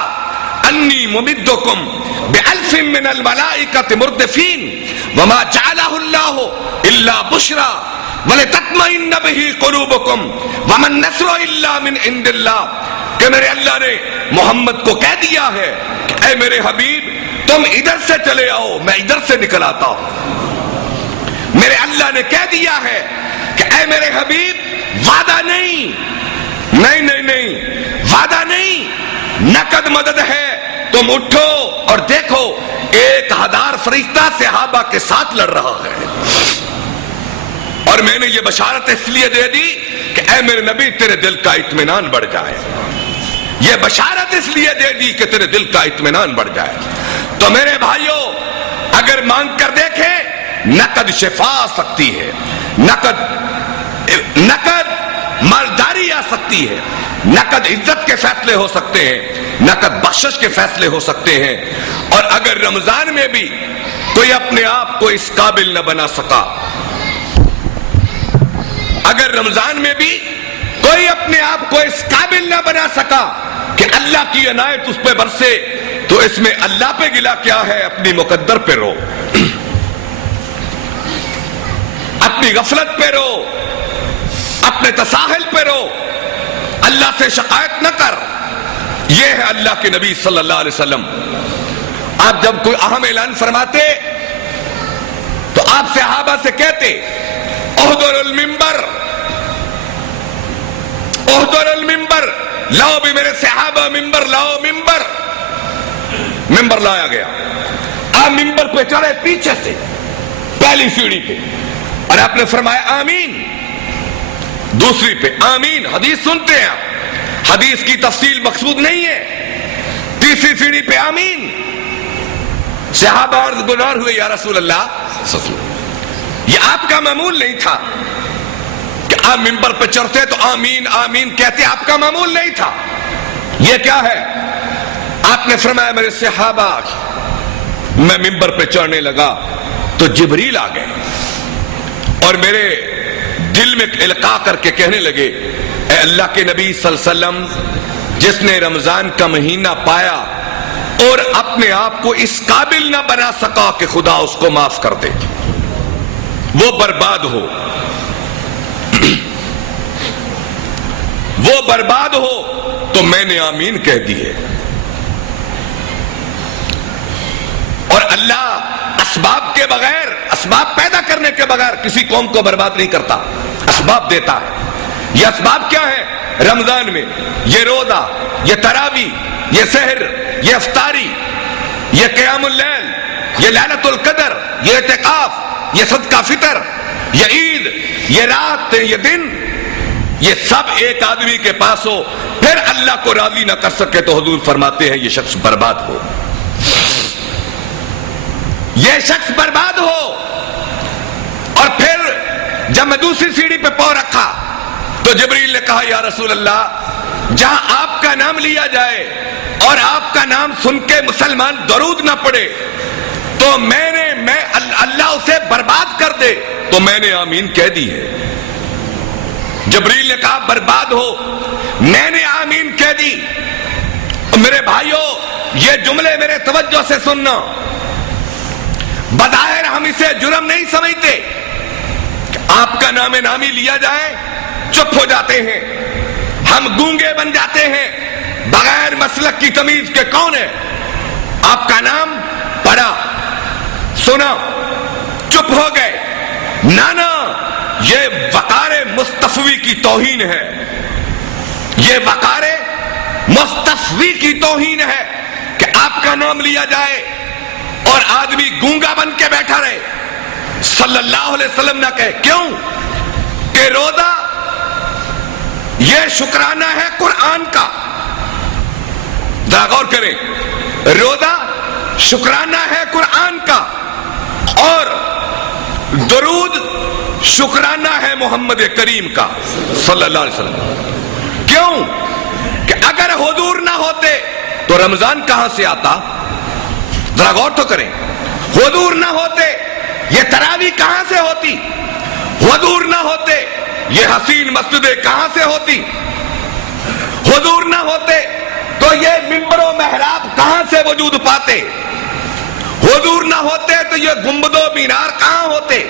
انی ممدکم بألف من الملائکۃ مردفین وما جعلہ اللہ الا بشرا ولتطمئن بہ قلوبکم وما النصر الا من عند اللہ، کہ میرے اللہ نے محمد کو کہہ دیا ہے کہ اے میرے حبیب تم ادھر سے چلے آؤ، میں ادھر سے نکل آتا ہوں۔ میرے اللہ نے کہہ دیا ہے کہ اے میرے حبیب وعدہ نہیں، نہیں نہیں نہیں، وعدہ نہیں، نقد مدد ہے۔ تم اٹھو اور دیکھو 1000 فرشتہ صحابہ کے ساتھ لڑ رہا ہے، اور میں نے یہ بشارت اس لیے دے دی کہ اے میرے نبی تیرے دل کا اطمینان بڑھ جائے، یہ بشارت اس لیے دے دی کہ تیرے دل کا اطمینان بڑھ جائے۔ تو میرے بھائیوں، اگر مانگ کر دیکھیں، نقد شفا آ سکتی ہے، نقد مالداری آ سکتی ہے، نقد عزت کے فیصلے ہو سکتے ہیں، نقد بخشش کے فیصلے ہو سکتے ہیں۔ اور اگر رمضان میں بھی کوئی اپنے آپ کو اس قابل نہ بنا سکا، اگر رمضان میں بھی کوئی اپنے آپ کو اس قابل نہ بنا سکا کہ اللہ کی عنایت اس پہ برسے، تو اس میں اللہ پہ گلا کیا ہے؟ اپنی مقدر پہ رو، اپنی غفلت پہ رو، اپنے تساہل پہ رو، اللہ سے شکایت نہ کر۔ یہ ہے اللہ کے نبی صلی اللہ علیہ وسلم۔ آپ جب کوئی اہم اعلان فرماتے تو آپ صحابہ سے کہتے احضر المنبر، احضر المنبر، لاؤ بھی میرے صحابہ ممبر لاؤ، ممبر لایا گیا۔ آپ ممبر پہ چڑھے پیچھے سے پہلی سیڑھی پہ، اور آپ نے فرمایا آمین، دوسری پہ آمین، حدیث سنتے ہیں آپ، حدیث کی تفصیل مقصود نہیں ہے، تیسری سیڑھی پہ آمین۔ صحابہ عرض گزار ہوئے یا رسول اللہ، یہ آپ کا معمول نہیں تھا کہ آپ ممبر پہ چڑھتے تو آمین آمین کہتے، آپ کا معمول نہیں تھا، یہ کیا ہے؟ آپ نے فرمایا میرے صحابہ، میں ممبر پہ چڑھنے لگا تو جبریل آ گئے اور میرے دل میں القاء کر کے کہنے لگے اے اللہ کے نبی صلی اللہ علیہ وسلم، جس نے رمضان کا مہینہ پایا اور اپنے آپ کو اس قابل نہ بنا سکا کہ خدا اس کو معاف کر دے، وہ برباد ہو، وہ برباد ہو۔ تو میں نے آمین کہہ دی ہے۔ اور اللہ اسباب کے بغیر، اسباب پیدا کرنے کے بغیر کسی قوم کو برباد نہیں کرتا، اسباب دیتا ہے۔ یہ اسباب کیا ہے؟ رمضان میں یہ روزہ، یہ تراویح، یہ سحر، یہ افطاری، یہ قیام اللیل، یہ لیلۃ القدر، یہ اعتکاف، یہ صدقہ فطر، یہ عید، یہ رات، یہ دن، یہ سب ایک آدمی کے پاس ہو پھر اللہ کو راضی نہ کر سکے تو حضور فرماتے ہیں یہ شخص برباد ہو، یہ شخص برباد ہو۔ اور پھر جب میں دوسری سیڑھی پہ پاؤں رکھا تو جبریل نے کہا یا رسول اللہ، جہاں آپ کا نام لیا جائے اور آپ کا نام سن کے مسلمان درود نہ پڑے تو میں اللہ اسے برباد کر دے، تو میں نے آمین کہہ دی ہے۔ جبریل نے کہا برباد ہو، میں نے آمین کہہ دی۔ میرے بھائیوں، یہ جملے میرے توجہ سے سننا، بظاہر ہم اسے جرم نہیں سمجھتے، آپ کا نام نامی لیا جائے چپ ہو جاتے ہیں، ہم گونگے بن جاتے ہیں بغیر مسلک کی تمیز کے۔ کون ہے؟ آپ کا نام پڑھا، سنا، چپ ہو گئے، نانا، یہ وقار مصطفی کی توہین ہے، یہ وقار مصطفی کی توہین ہے کہ آپ کا نام لیا جائے اور آدمی گونگا بن کے بیٹھا رہے۔ صلی اللہ علیہ وسلم نہ کہے، کیوں کہ روزہ یہ شکرانہ ہے قرآن کا، ذرا غور کریں، روزہ شکرانہ ہے قرآن کا، اور درود شکرانہ ہے محمد کریم کا صلی اللہ علیہ وسلم۔ کیوں کہ اگر حضور نہ ہوتے تو رمضان کہاں سے آتا؟ ذرا غور تو کریں، حضور نہ ہوتے یہ تراویح کہاں سے ہوتی؟ حضور نہ ہوتے یہ حسین مسجدیں کہاں سے ہوتی؟ حضور نہ ہوتے تو یہ منبر و محراب کہاں سے وجود پاتے؟ حضور نہ ہوتے تو یہ گنبد و مینار کہاں ہوتے؟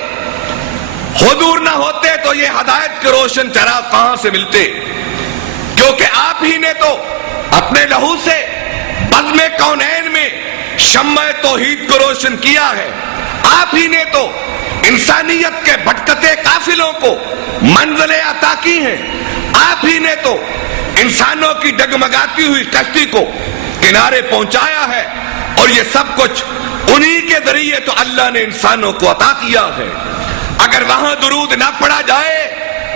حضور نہ ہوتے تو یہ ہدایت کے روشن چراغ کہاں سے ملتے؟ کیونکہ آپ ہی نے تو اپنے لہو سے بزم کونین میں شمع توحید کو روشن کیا ہے، آپ ہی نے تو انسانیت کے بھٹکتے قافلوں کو منزلیں عطا کی ہیں. آپ ہی نے تو انسانوں کی ڈگمگاتی ہوئی کشتی کو کنارے پہنچایا ہے, اور یہ سب کچھ انہی کے ذریعے تو اللہ نے انسانوں کو عطا کیا ہے. اگر وہاں درود نہ پڑھا جائے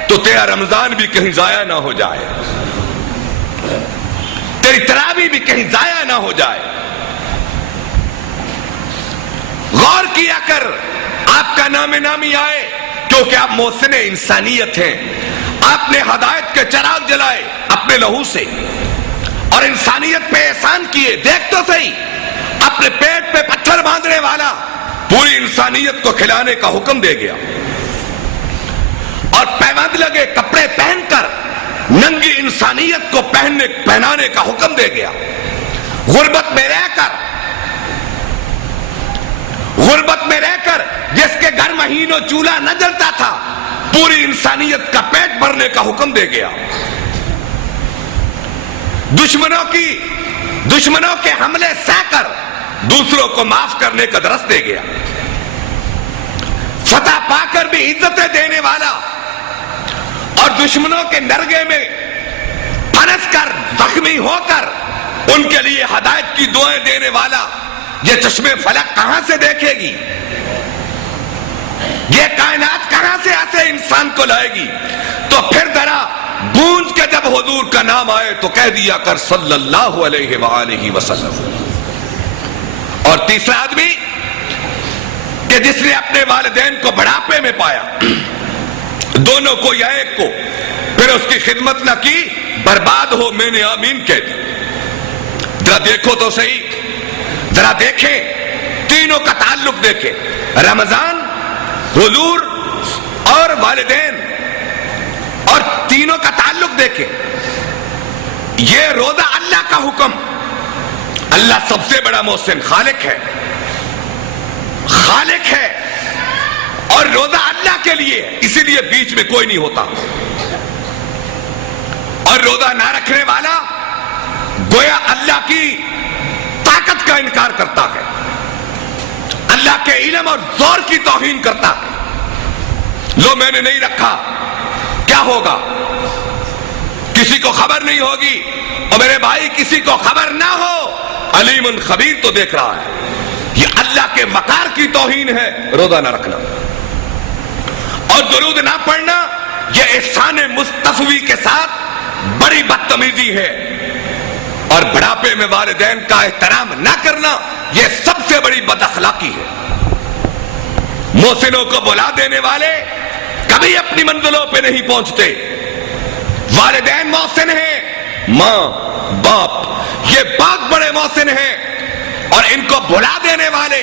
تو تیرا رمضان بھی کہیں ضائع نہ ہو جائے, تیری تراویح بھی کہیں ضائع نہ ہو جائے. غور کیا کر, آپ کا نام نامی آئے, کیونکہ آپ محسن انسانیت ہیں. آپ نے ہدایت کے چراغ جلائے اپنے لہو سے, اور انسانیت پہ احسان کیے. دیکھ تو صحیح, اپنے پیٹ پہ پتھر باندھنے والا پوری انسانیت کو کھلانے کا حکم دے گیا, اور پیوند لگے کپڑے پہن کر ننگی انسانیت کو پہنانے کا حکم دے گیا. غربت میں رہ کر جس کے گھر مہینوں چولہا نہ جلتا تھا, پوری انسانیت کا پیٹ بھرنے کا حکم دے گیا. دشمنوں کے حملے سہ کر دوسروں کو معاف کرنے کا درس دے گیا. فتح پا کر بھی عزتیں دینے والا, اور دشمنوں کے نرگے میں پھنس کر زخمی ہو کر ان کے لیے ہدایت کی دعائیں دینے والا. یہ چشمے فلک کہاں سے دیکھے گی؟ یہ کائنات کہاں سے ایسے انسان کو لائے گی؟ تو پھر ذرا گونج کے جب حضور کا نام آئے تو کہہ دیا کر صلی اللہ علیہ وآلہ وسلم. اور تیسرا آدمی کہ جس نے اپنے والدین کو بڑھاپے میں پایا, دونوں کو یا ایک کو, پھر اس کی خدمت نہ کی, برباد ہو, میں نے آمین کہہ دی. ذرا دیکھو تو صحیح, ذرا دیکھیں تینوں کا تعلق دیکھیں, رمضان, حضور اور والدین, اور تینوں کا تعلق دیکھیں. یہ روزہ اللہ کا حکم, اللہ سب سے بڑا محسن خالق ہے, اور روزہ اللہ کے لیے, اسی لیے بیچ میں کوئی نہیں ہوتا. اور روزہ نہ رکھنے والا گویا اللہ کی طاقت کا انکار کرتا ہے, اللہ کے علم اور زور کی توہین کرتا ہے. لو میں نے نہیں رکھا, کیا ہوگا؟ کسی کو خبر نہیں ہوگی. اور میرے بھائی, کسی کو خبر نہ ہو, علیم خبیر تو دیکھ رہا ہے. یہ اللہ کے وقار کی توہین ہے روزہ نہ رکھنا, اور درود نہ پڑھنا یہ احسان مصطفی کے ساتھ بڑی بدتمیزی ہے. اور بڑھاپے میں والدین کا احترام نہ کرنا یہ سب سے بڑی بد اخلاقی ہے. محسنوں کو بلا دینے والے کبھی اپنی منزلوں پہ نہیں پہنچتے. والدین محسن ہیں, ماں باپ یہ بہت بڑے محسن ہیں, اور ان کو بلا دینے والے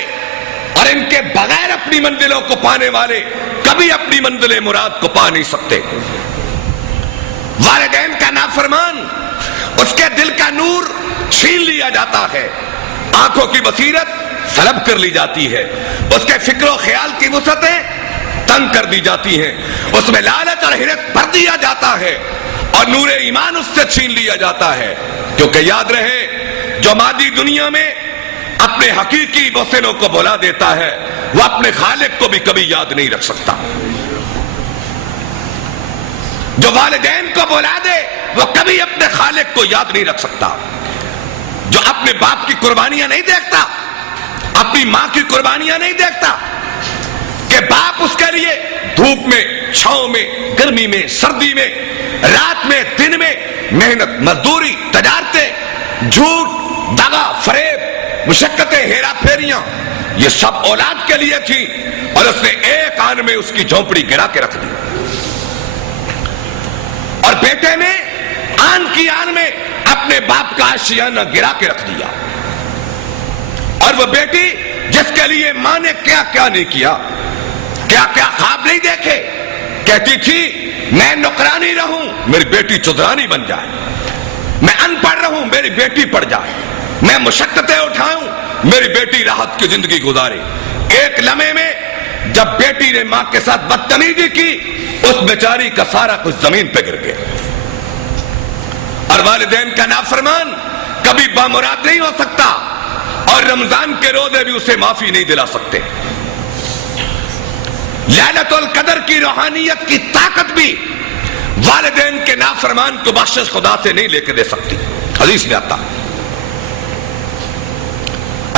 اور ان کے بغیر اپنی منزلوں کو پانے والے کبھی اپنی منزل مراد کو پا نہیں سکتے. والدین کا نافرمان, اس کے دل کا نور چھین لیا جاتا ہے, آنکھوں کی بصیرت سلب کر لی جاتی ہے, اس کے فکر و خیال کی وسعتیں تنگ کر دی جاتی ہیں, اس میں لالچ اور حرص بھر دیا جاتا ہے, اور نور ایمان اس سے چھین لیا جاتا ہے. کیونکہ یاد رہے, جو مادی دنیا میں اپنے حقیقی محسنوں کو بلا دیتا ہے وہ اپنے خالق کو بھی کبھی یاد نہیں رکھ سکتا. جو والدین کو بلا دے وہ کبھی اپنے خالق کو یاد نہیں رکھ سکتا. جو اپنے باپ کی قربانیاں نہیں دیکھتا, اپنی ماں کی قربانیاں نہیں دیکھتا, کہ باپ اس کے لیے دھوپ میں, چھاؤں میں, گرمی میں, سردی میں, رات میں, دن میں محنت, مزدوری, تجارتیں, جھوٹ, دغا, فریب, مشقتیں, ہیرا پھیریاں, یہ سب اولاد کے لیے تھی, اور اس نے ایک آن میں اس کی جھونپڑی گرا کے رکھ دی. اور بیٹے نے آن کی آن میں اپنے باپ کا آشیانہ گرا کے رکھ دیا. اور وہ بیٹی جس کے لیے ماں نے کیا کیا نہیں کیا, کیا کیا خواب نہیں دیکھے, کہتی تھی میں نوکرانی رہوں میری بیٹی چودرانی بن جائے, میں ان پڑھ رہوں میری بیٹی پڑھ جائے, میں مشقتیں اٹھاؤں میری بیٹی راحت کی زندگی گزارے. ایک لمحے میں جب بیٹی نے ماں کے ساتھ بدتمیزی کی, اس بیچاری کا سارا کچھ زمین پہ گر گیا. اور والدین کا نافرمان کبھی بامراد نہیں ہو سکتا, اور رمضان کے روزے بھی اسے معافی نہیں دلا سکتے. لیلۃ القدر کی روحانیت کی طاقت بھی والدین کے نافرمان کو بخشش خدا سے نہیں لے کے دے سکتی. حدیث میں آتا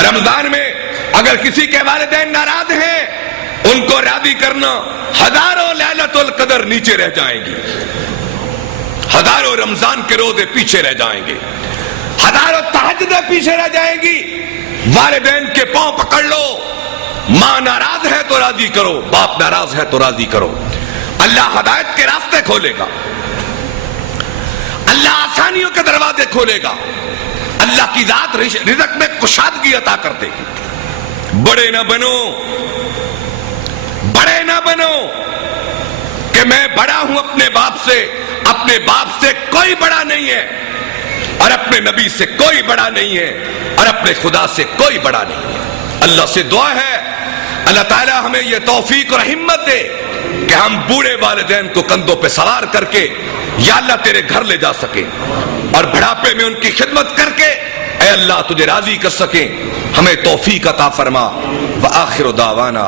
رمضان میں اگر کسی کے والدین ناراض ہیں ان کو راضی کرنا ہزاروں لیلۃ القدر نیچے رہ جائیں گی, ہزاروں رمضان کے روزے پیچھے رہ جائیں گے, ہزاروں تہجدیں پیچھے رہ جائیں گی. والدین کے پاؤں پکڑ لو, ماں ناراض ہے تو راضی کرو, باپ ناراض ہے تو راضی کرو. اللہ ہدایت کے راستے کھولے گا, اللہ آسانیوں کے دروازے کھولے گا, اللہ کی ذات رزق میں کشادگی عطا کر دے گی. بڑے نہ بنو, بڑے نہ بنو کہ میں بڑا ہوں اپنے باپ سے کوئی بڑا نہیں ہے, اور اپنے نبی سے کوئی بڑا نہیں ہے, اور اپنے خدا سے کوئی بڑا نہیں ہے. اللہ سے دعا ہے اللہ تعالیٰ ہمیں یہ توفیق اور ہمت دے کہ ہم بوڑھے والدین کو کندھوں پہ سوار کر کے یا اللہ تیرے گھر لے جا سکیں, اور بڑھاپے میں ان کی خدمت کر کے اے اللہ تجھے راضی کر سکیں. ہمیں توفیق عطا فرما. وآخر دعوانا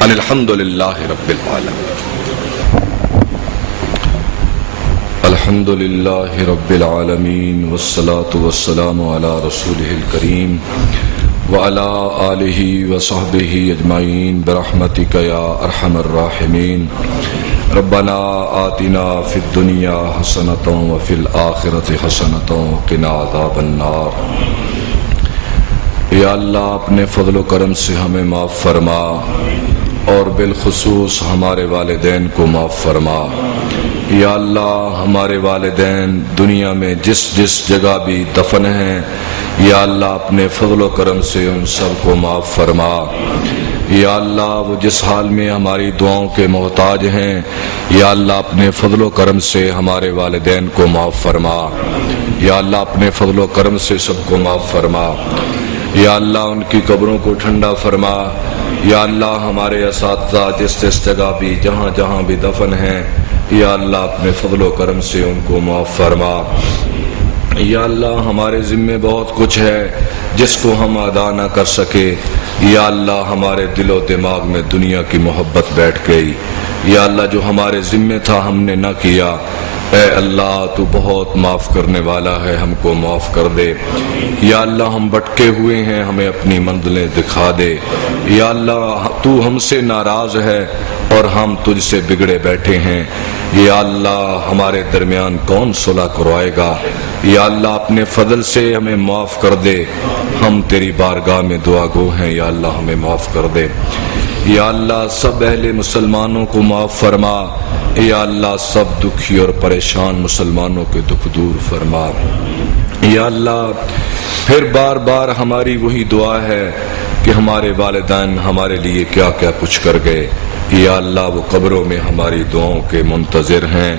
ان الحمدللہ رب العالمین. الحمدللہ رب العالمین والصلاة والسلام علی رسولہ الکریم وعلی آلہ وصحبہ اجمعین برحمتک یا ارحم الراحمین. ربنا آتنا فی الدنیا حسنۃ وفی الآخرۃ حسنۃ وقنا عذاب النار. یا اللہ اپنے فضل و کرم سے ہمیں معاف فرما, اور بالخصوص ہمارے والدین کو معاف فرما. یا اللہ ہمارے والدین دنیا میں جس جس جگہ بھی دفن ہیں, یا اللہ اپنے فضل و کرم سے ان سب کو معاف فرما. یا اللہ وہ جس حال میں ہماری دعاؤں کے محتاج ہیں, یا اللہ اپنے فضل و کرم سے ہمارے والدین کو معاف فرما. یا اللہ اپنے فضل و کرم سے سب کو معاف فرما. یا اللہ ان کی قبروں کو ٹھنڈا فرما. یا اللہ ہمارے اساتذہ جس جس جگہ بھی جہاں جہاں بھی دفن ہیں, یا اللہ اپنے فضل و کرم سے ان کو معاف فرما. یا اللہ ہمارے ذمے بہت کچھ ہے جس کو ہم ادا نہ کر سکے. یا اللہ ہمارے دل و دماغ میں دنیا کی محبت بیٹھ گئی. یا اللہ جو ہمارے ذمے تھا ہم نے نہ کیا, اے اللہ تو بہت معاف کرنے والا ہے, ہم کو معاف کر دے. یا اللہ ہم بھٹکے ہوئے ہیں, ہمیں اپنی منزلیں دکھا دے. یا اللہ تو ہم سے ناراض ہے اور ہم تجھ سے بگڑے بیٹھے ہیں. یا اللہ ہمارے درمیان کون صلح کروائے گا. یا اللہ اپنے فضل سے ہمیں معاف کر دے, ہم تیری بارگاہ میں دعا گو ہیں. یا اللہ ہمیں معاف کر دے. یا اللہ سب اہل مسلمانوں کو معاف فرما. یا اللہ سب دکھی اور پریشان مسلمانوں کے دکھ دور فرما. یا اللہ پھر بار بار ہماری وہی دعا ہے کہ ہمارے والدین ہمارے لیے کیا کیا کچھ کر گئے. یا اللہ وہ قبروں میں ہماری دعاؤں کے منتظر ہیں.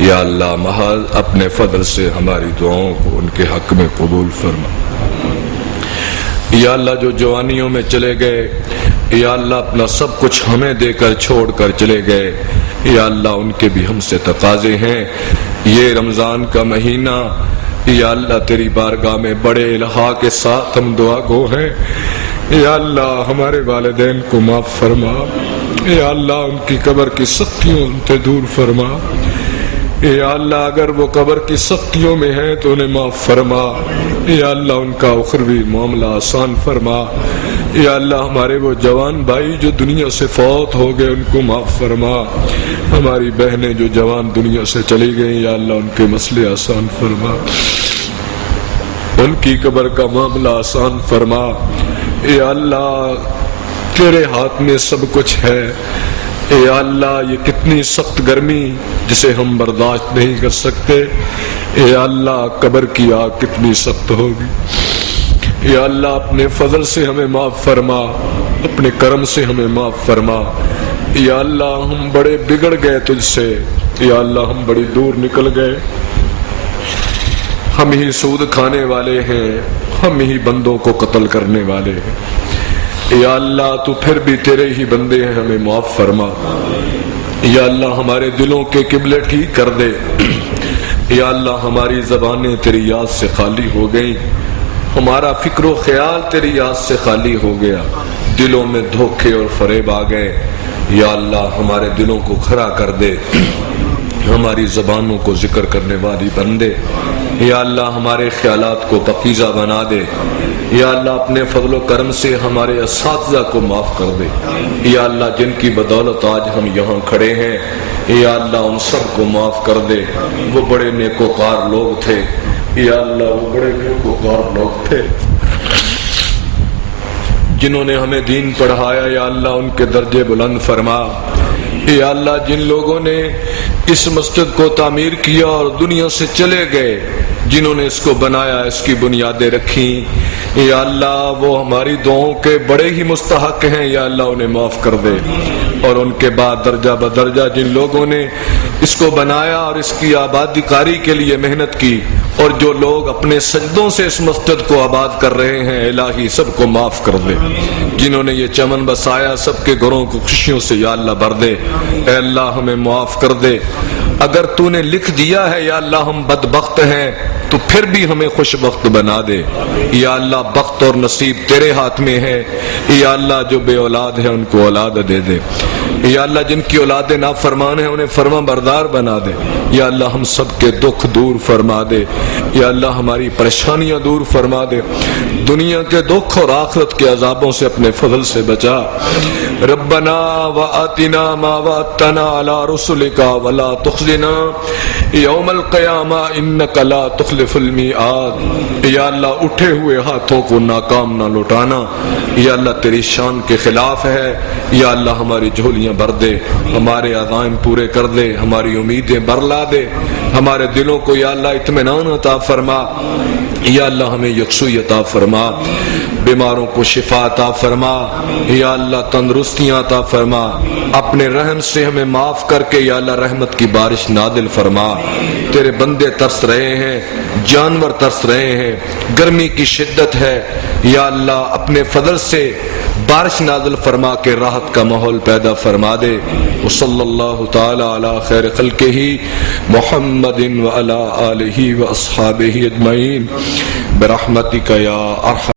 یا اللہ محض اپنے فضل سے ہماری دعاؤں کو ان کے حق میں قبول فرما. یا اللہ جو جوانیوں میں چلے گئے, یا اللہ اپنا سب کچھ ہمیں دے کر چھوڑ کر چلے گئے, یا اللہ ان کے بھی ہم سے تقاضے ہیں. یہ رمضان کا مہینہ یا اللہ تیری بارگاہ میں بڑے الہا کے ساتھ ہم دعا گو ہیں. یا اللہ ہمارے والدین کو معاف فرما. یا اللہ ان کی قبر کی سختیوں ان سے دور فرما. یا اللہ اگر وہ قبر کی سختیوں میں ہیں تو انہیں معاف فرما. یا اللہ ان کا اخروی معاملہ آسان فرما. یا اللہ ہمارے وہ جوان بھائی جو دنیا سے فوت ہو گئے ان کو معاف فرما. ہماری بہنیں جو جوان دنیا سے چلی گئیں, یا اللہ ان کے مسئلے آسان فرما, ان کی قبر کا معاملہ آسان فرما. یا اللہ تیرے ہاتھ میں سب کچھ ہے. یا اللہ یہ کتنی سخت گرمی جسے ہم برداشت نہیں کر سکتے. یا اللہ قبر کی آگ کتنی سخت ہوگی. یا اللہ اپنے فضل سے ہمیں معاف فرما, اپنے کرم سے ہمیں معاف فرما. یا اللہ ہم بڑے بگڑ گئے تجھ سے. یا اللہ ہم بڑی دور نکل گئے, ہم ہی سود کھانے والے ہیں, ہم ہی بندوں کو قتل کرنے والے ہیں. یا اللہ تو پھر بھی تیرے ہی بندے ہیں, ہمیں معاف فرما. یا اللہ ہمارے دلوں کے قبلے ٹھیک کر دے. یا اللہ ہماری زبانیں تیری یاد سے خالی ہو گئیں, ہمارا فکر و خیال تیری یاد سے خالی ہو گیا, دلوں میں دھوکے اور فریب آ گئے. یا اللہ ہمارے دلوں کو کھڑا کر دے، ہماری زبانوں کو ذکر کرنے والی بن دے، یا اللہ ہمارے خیالات کو پاکیزہ بنا دے، یا اللہ اپنے فضل و کرم سے ہمارے اساتذہ کو معاف کر دے، یا اللہ جن کی بدولت آج ہم یہاں کھڑے ہیں، یا اللہ ان سب کو معاف کر دے۔ وہ بڑے نیکوکار لوگ تھے، یا اللہ وہ بڑے نیکوکار لوگ تھے جنہوں نے ہمیں دین پڑھایا، یا اللہ ان کے درجے بلند فرما۔ یا اللہ جن لوگوں نے اس مسجد کو تعمیر کیا اور دنیا سے چلے گئے، جنہوں نے اس کو بنایا، اس کی بنیادیں رکھیں، یا اللہ وہ ہماری دعاؤں کے بڑے ہی مستحق ہیں، یا اللہ انہیں معاف کر دے۔ اور ان کے بعد درجہ بدرجہ جن لوگوں نے اس کو بنایا اور اس کی آبادی کاری کے لیے محنت کی، اور جو لوگ اپنے سجدوں سے اس مسجد کو آباد کر رہے ہیں، الہی سب کو معاف کر دے۔ جنہوں نے یہ چمن بسایا، سب کے گھروں کو خوشیوں سے یا اللہ بھر دے۔ اے اللہ ہمیں معاف کر دے۔ اگر تو نے لکھ دیا ہے یا اللہ ہم بدبخت ہیں، تو پھر بھی ہمیں خوش بخت بنا دے۔ یا اللہ بخت اور نصیب تیرے ہاتھ میں ہے، یا اللہ جو بے اولاد ہیں ان کو اولاد دے دے۔ یا اللہ جن کی اولادیں نافرمان ہیں انہیں فرما بردار بنا دے۔ یا اللہ ہم سب کے دکھ دور فرما دے، یا اللہ ہماری پریشانیاں دور فرما دے، دنیا کے دکھ اور آخرت کے عذابوں سے اپنے فضل سے بچا۔ ربنا وآتنا ما وعدتنا على رسلك ولا تخزنا یوم القیامہ انک لا تخلف المیعاد۔ یا اللہ اٹھے ہوئے ہاتھوں کو ناکام نہ لوٹانا، یا اللہ تیری شان کے خلاف ہے۔ یا اللہ ہماری جھولیاں بھر دے، ہمارے عزائم پورے کر دے، ہماری امیدیں برلا دے، ہمارے دلوں کو یا اللہ اطمینان عطا فرما۔ یا اللہ ہمیں یکسوئی عطا فرما، بیماروں کو شفا عطا فرما، یا اللہ تندرستیاں عطا فرما، اپنے رحم سے ہمیں معاف کر کے یا اللہ رحمت کی بارش نازل فرما۔ تیرے بندے ترس رہے ہیں، جانور ترس رہے ہیں، گرمی کی شدت ہے، یا اللہ اپنے فضل سے بارش نازل فرما کے راحت کا ماحول پیدا فرما دے۔ وصلی اللہ تعالی علی خیر خلقہ محمد وعلی آلہ واصحابہ اجمعین برحمتک یا ارحم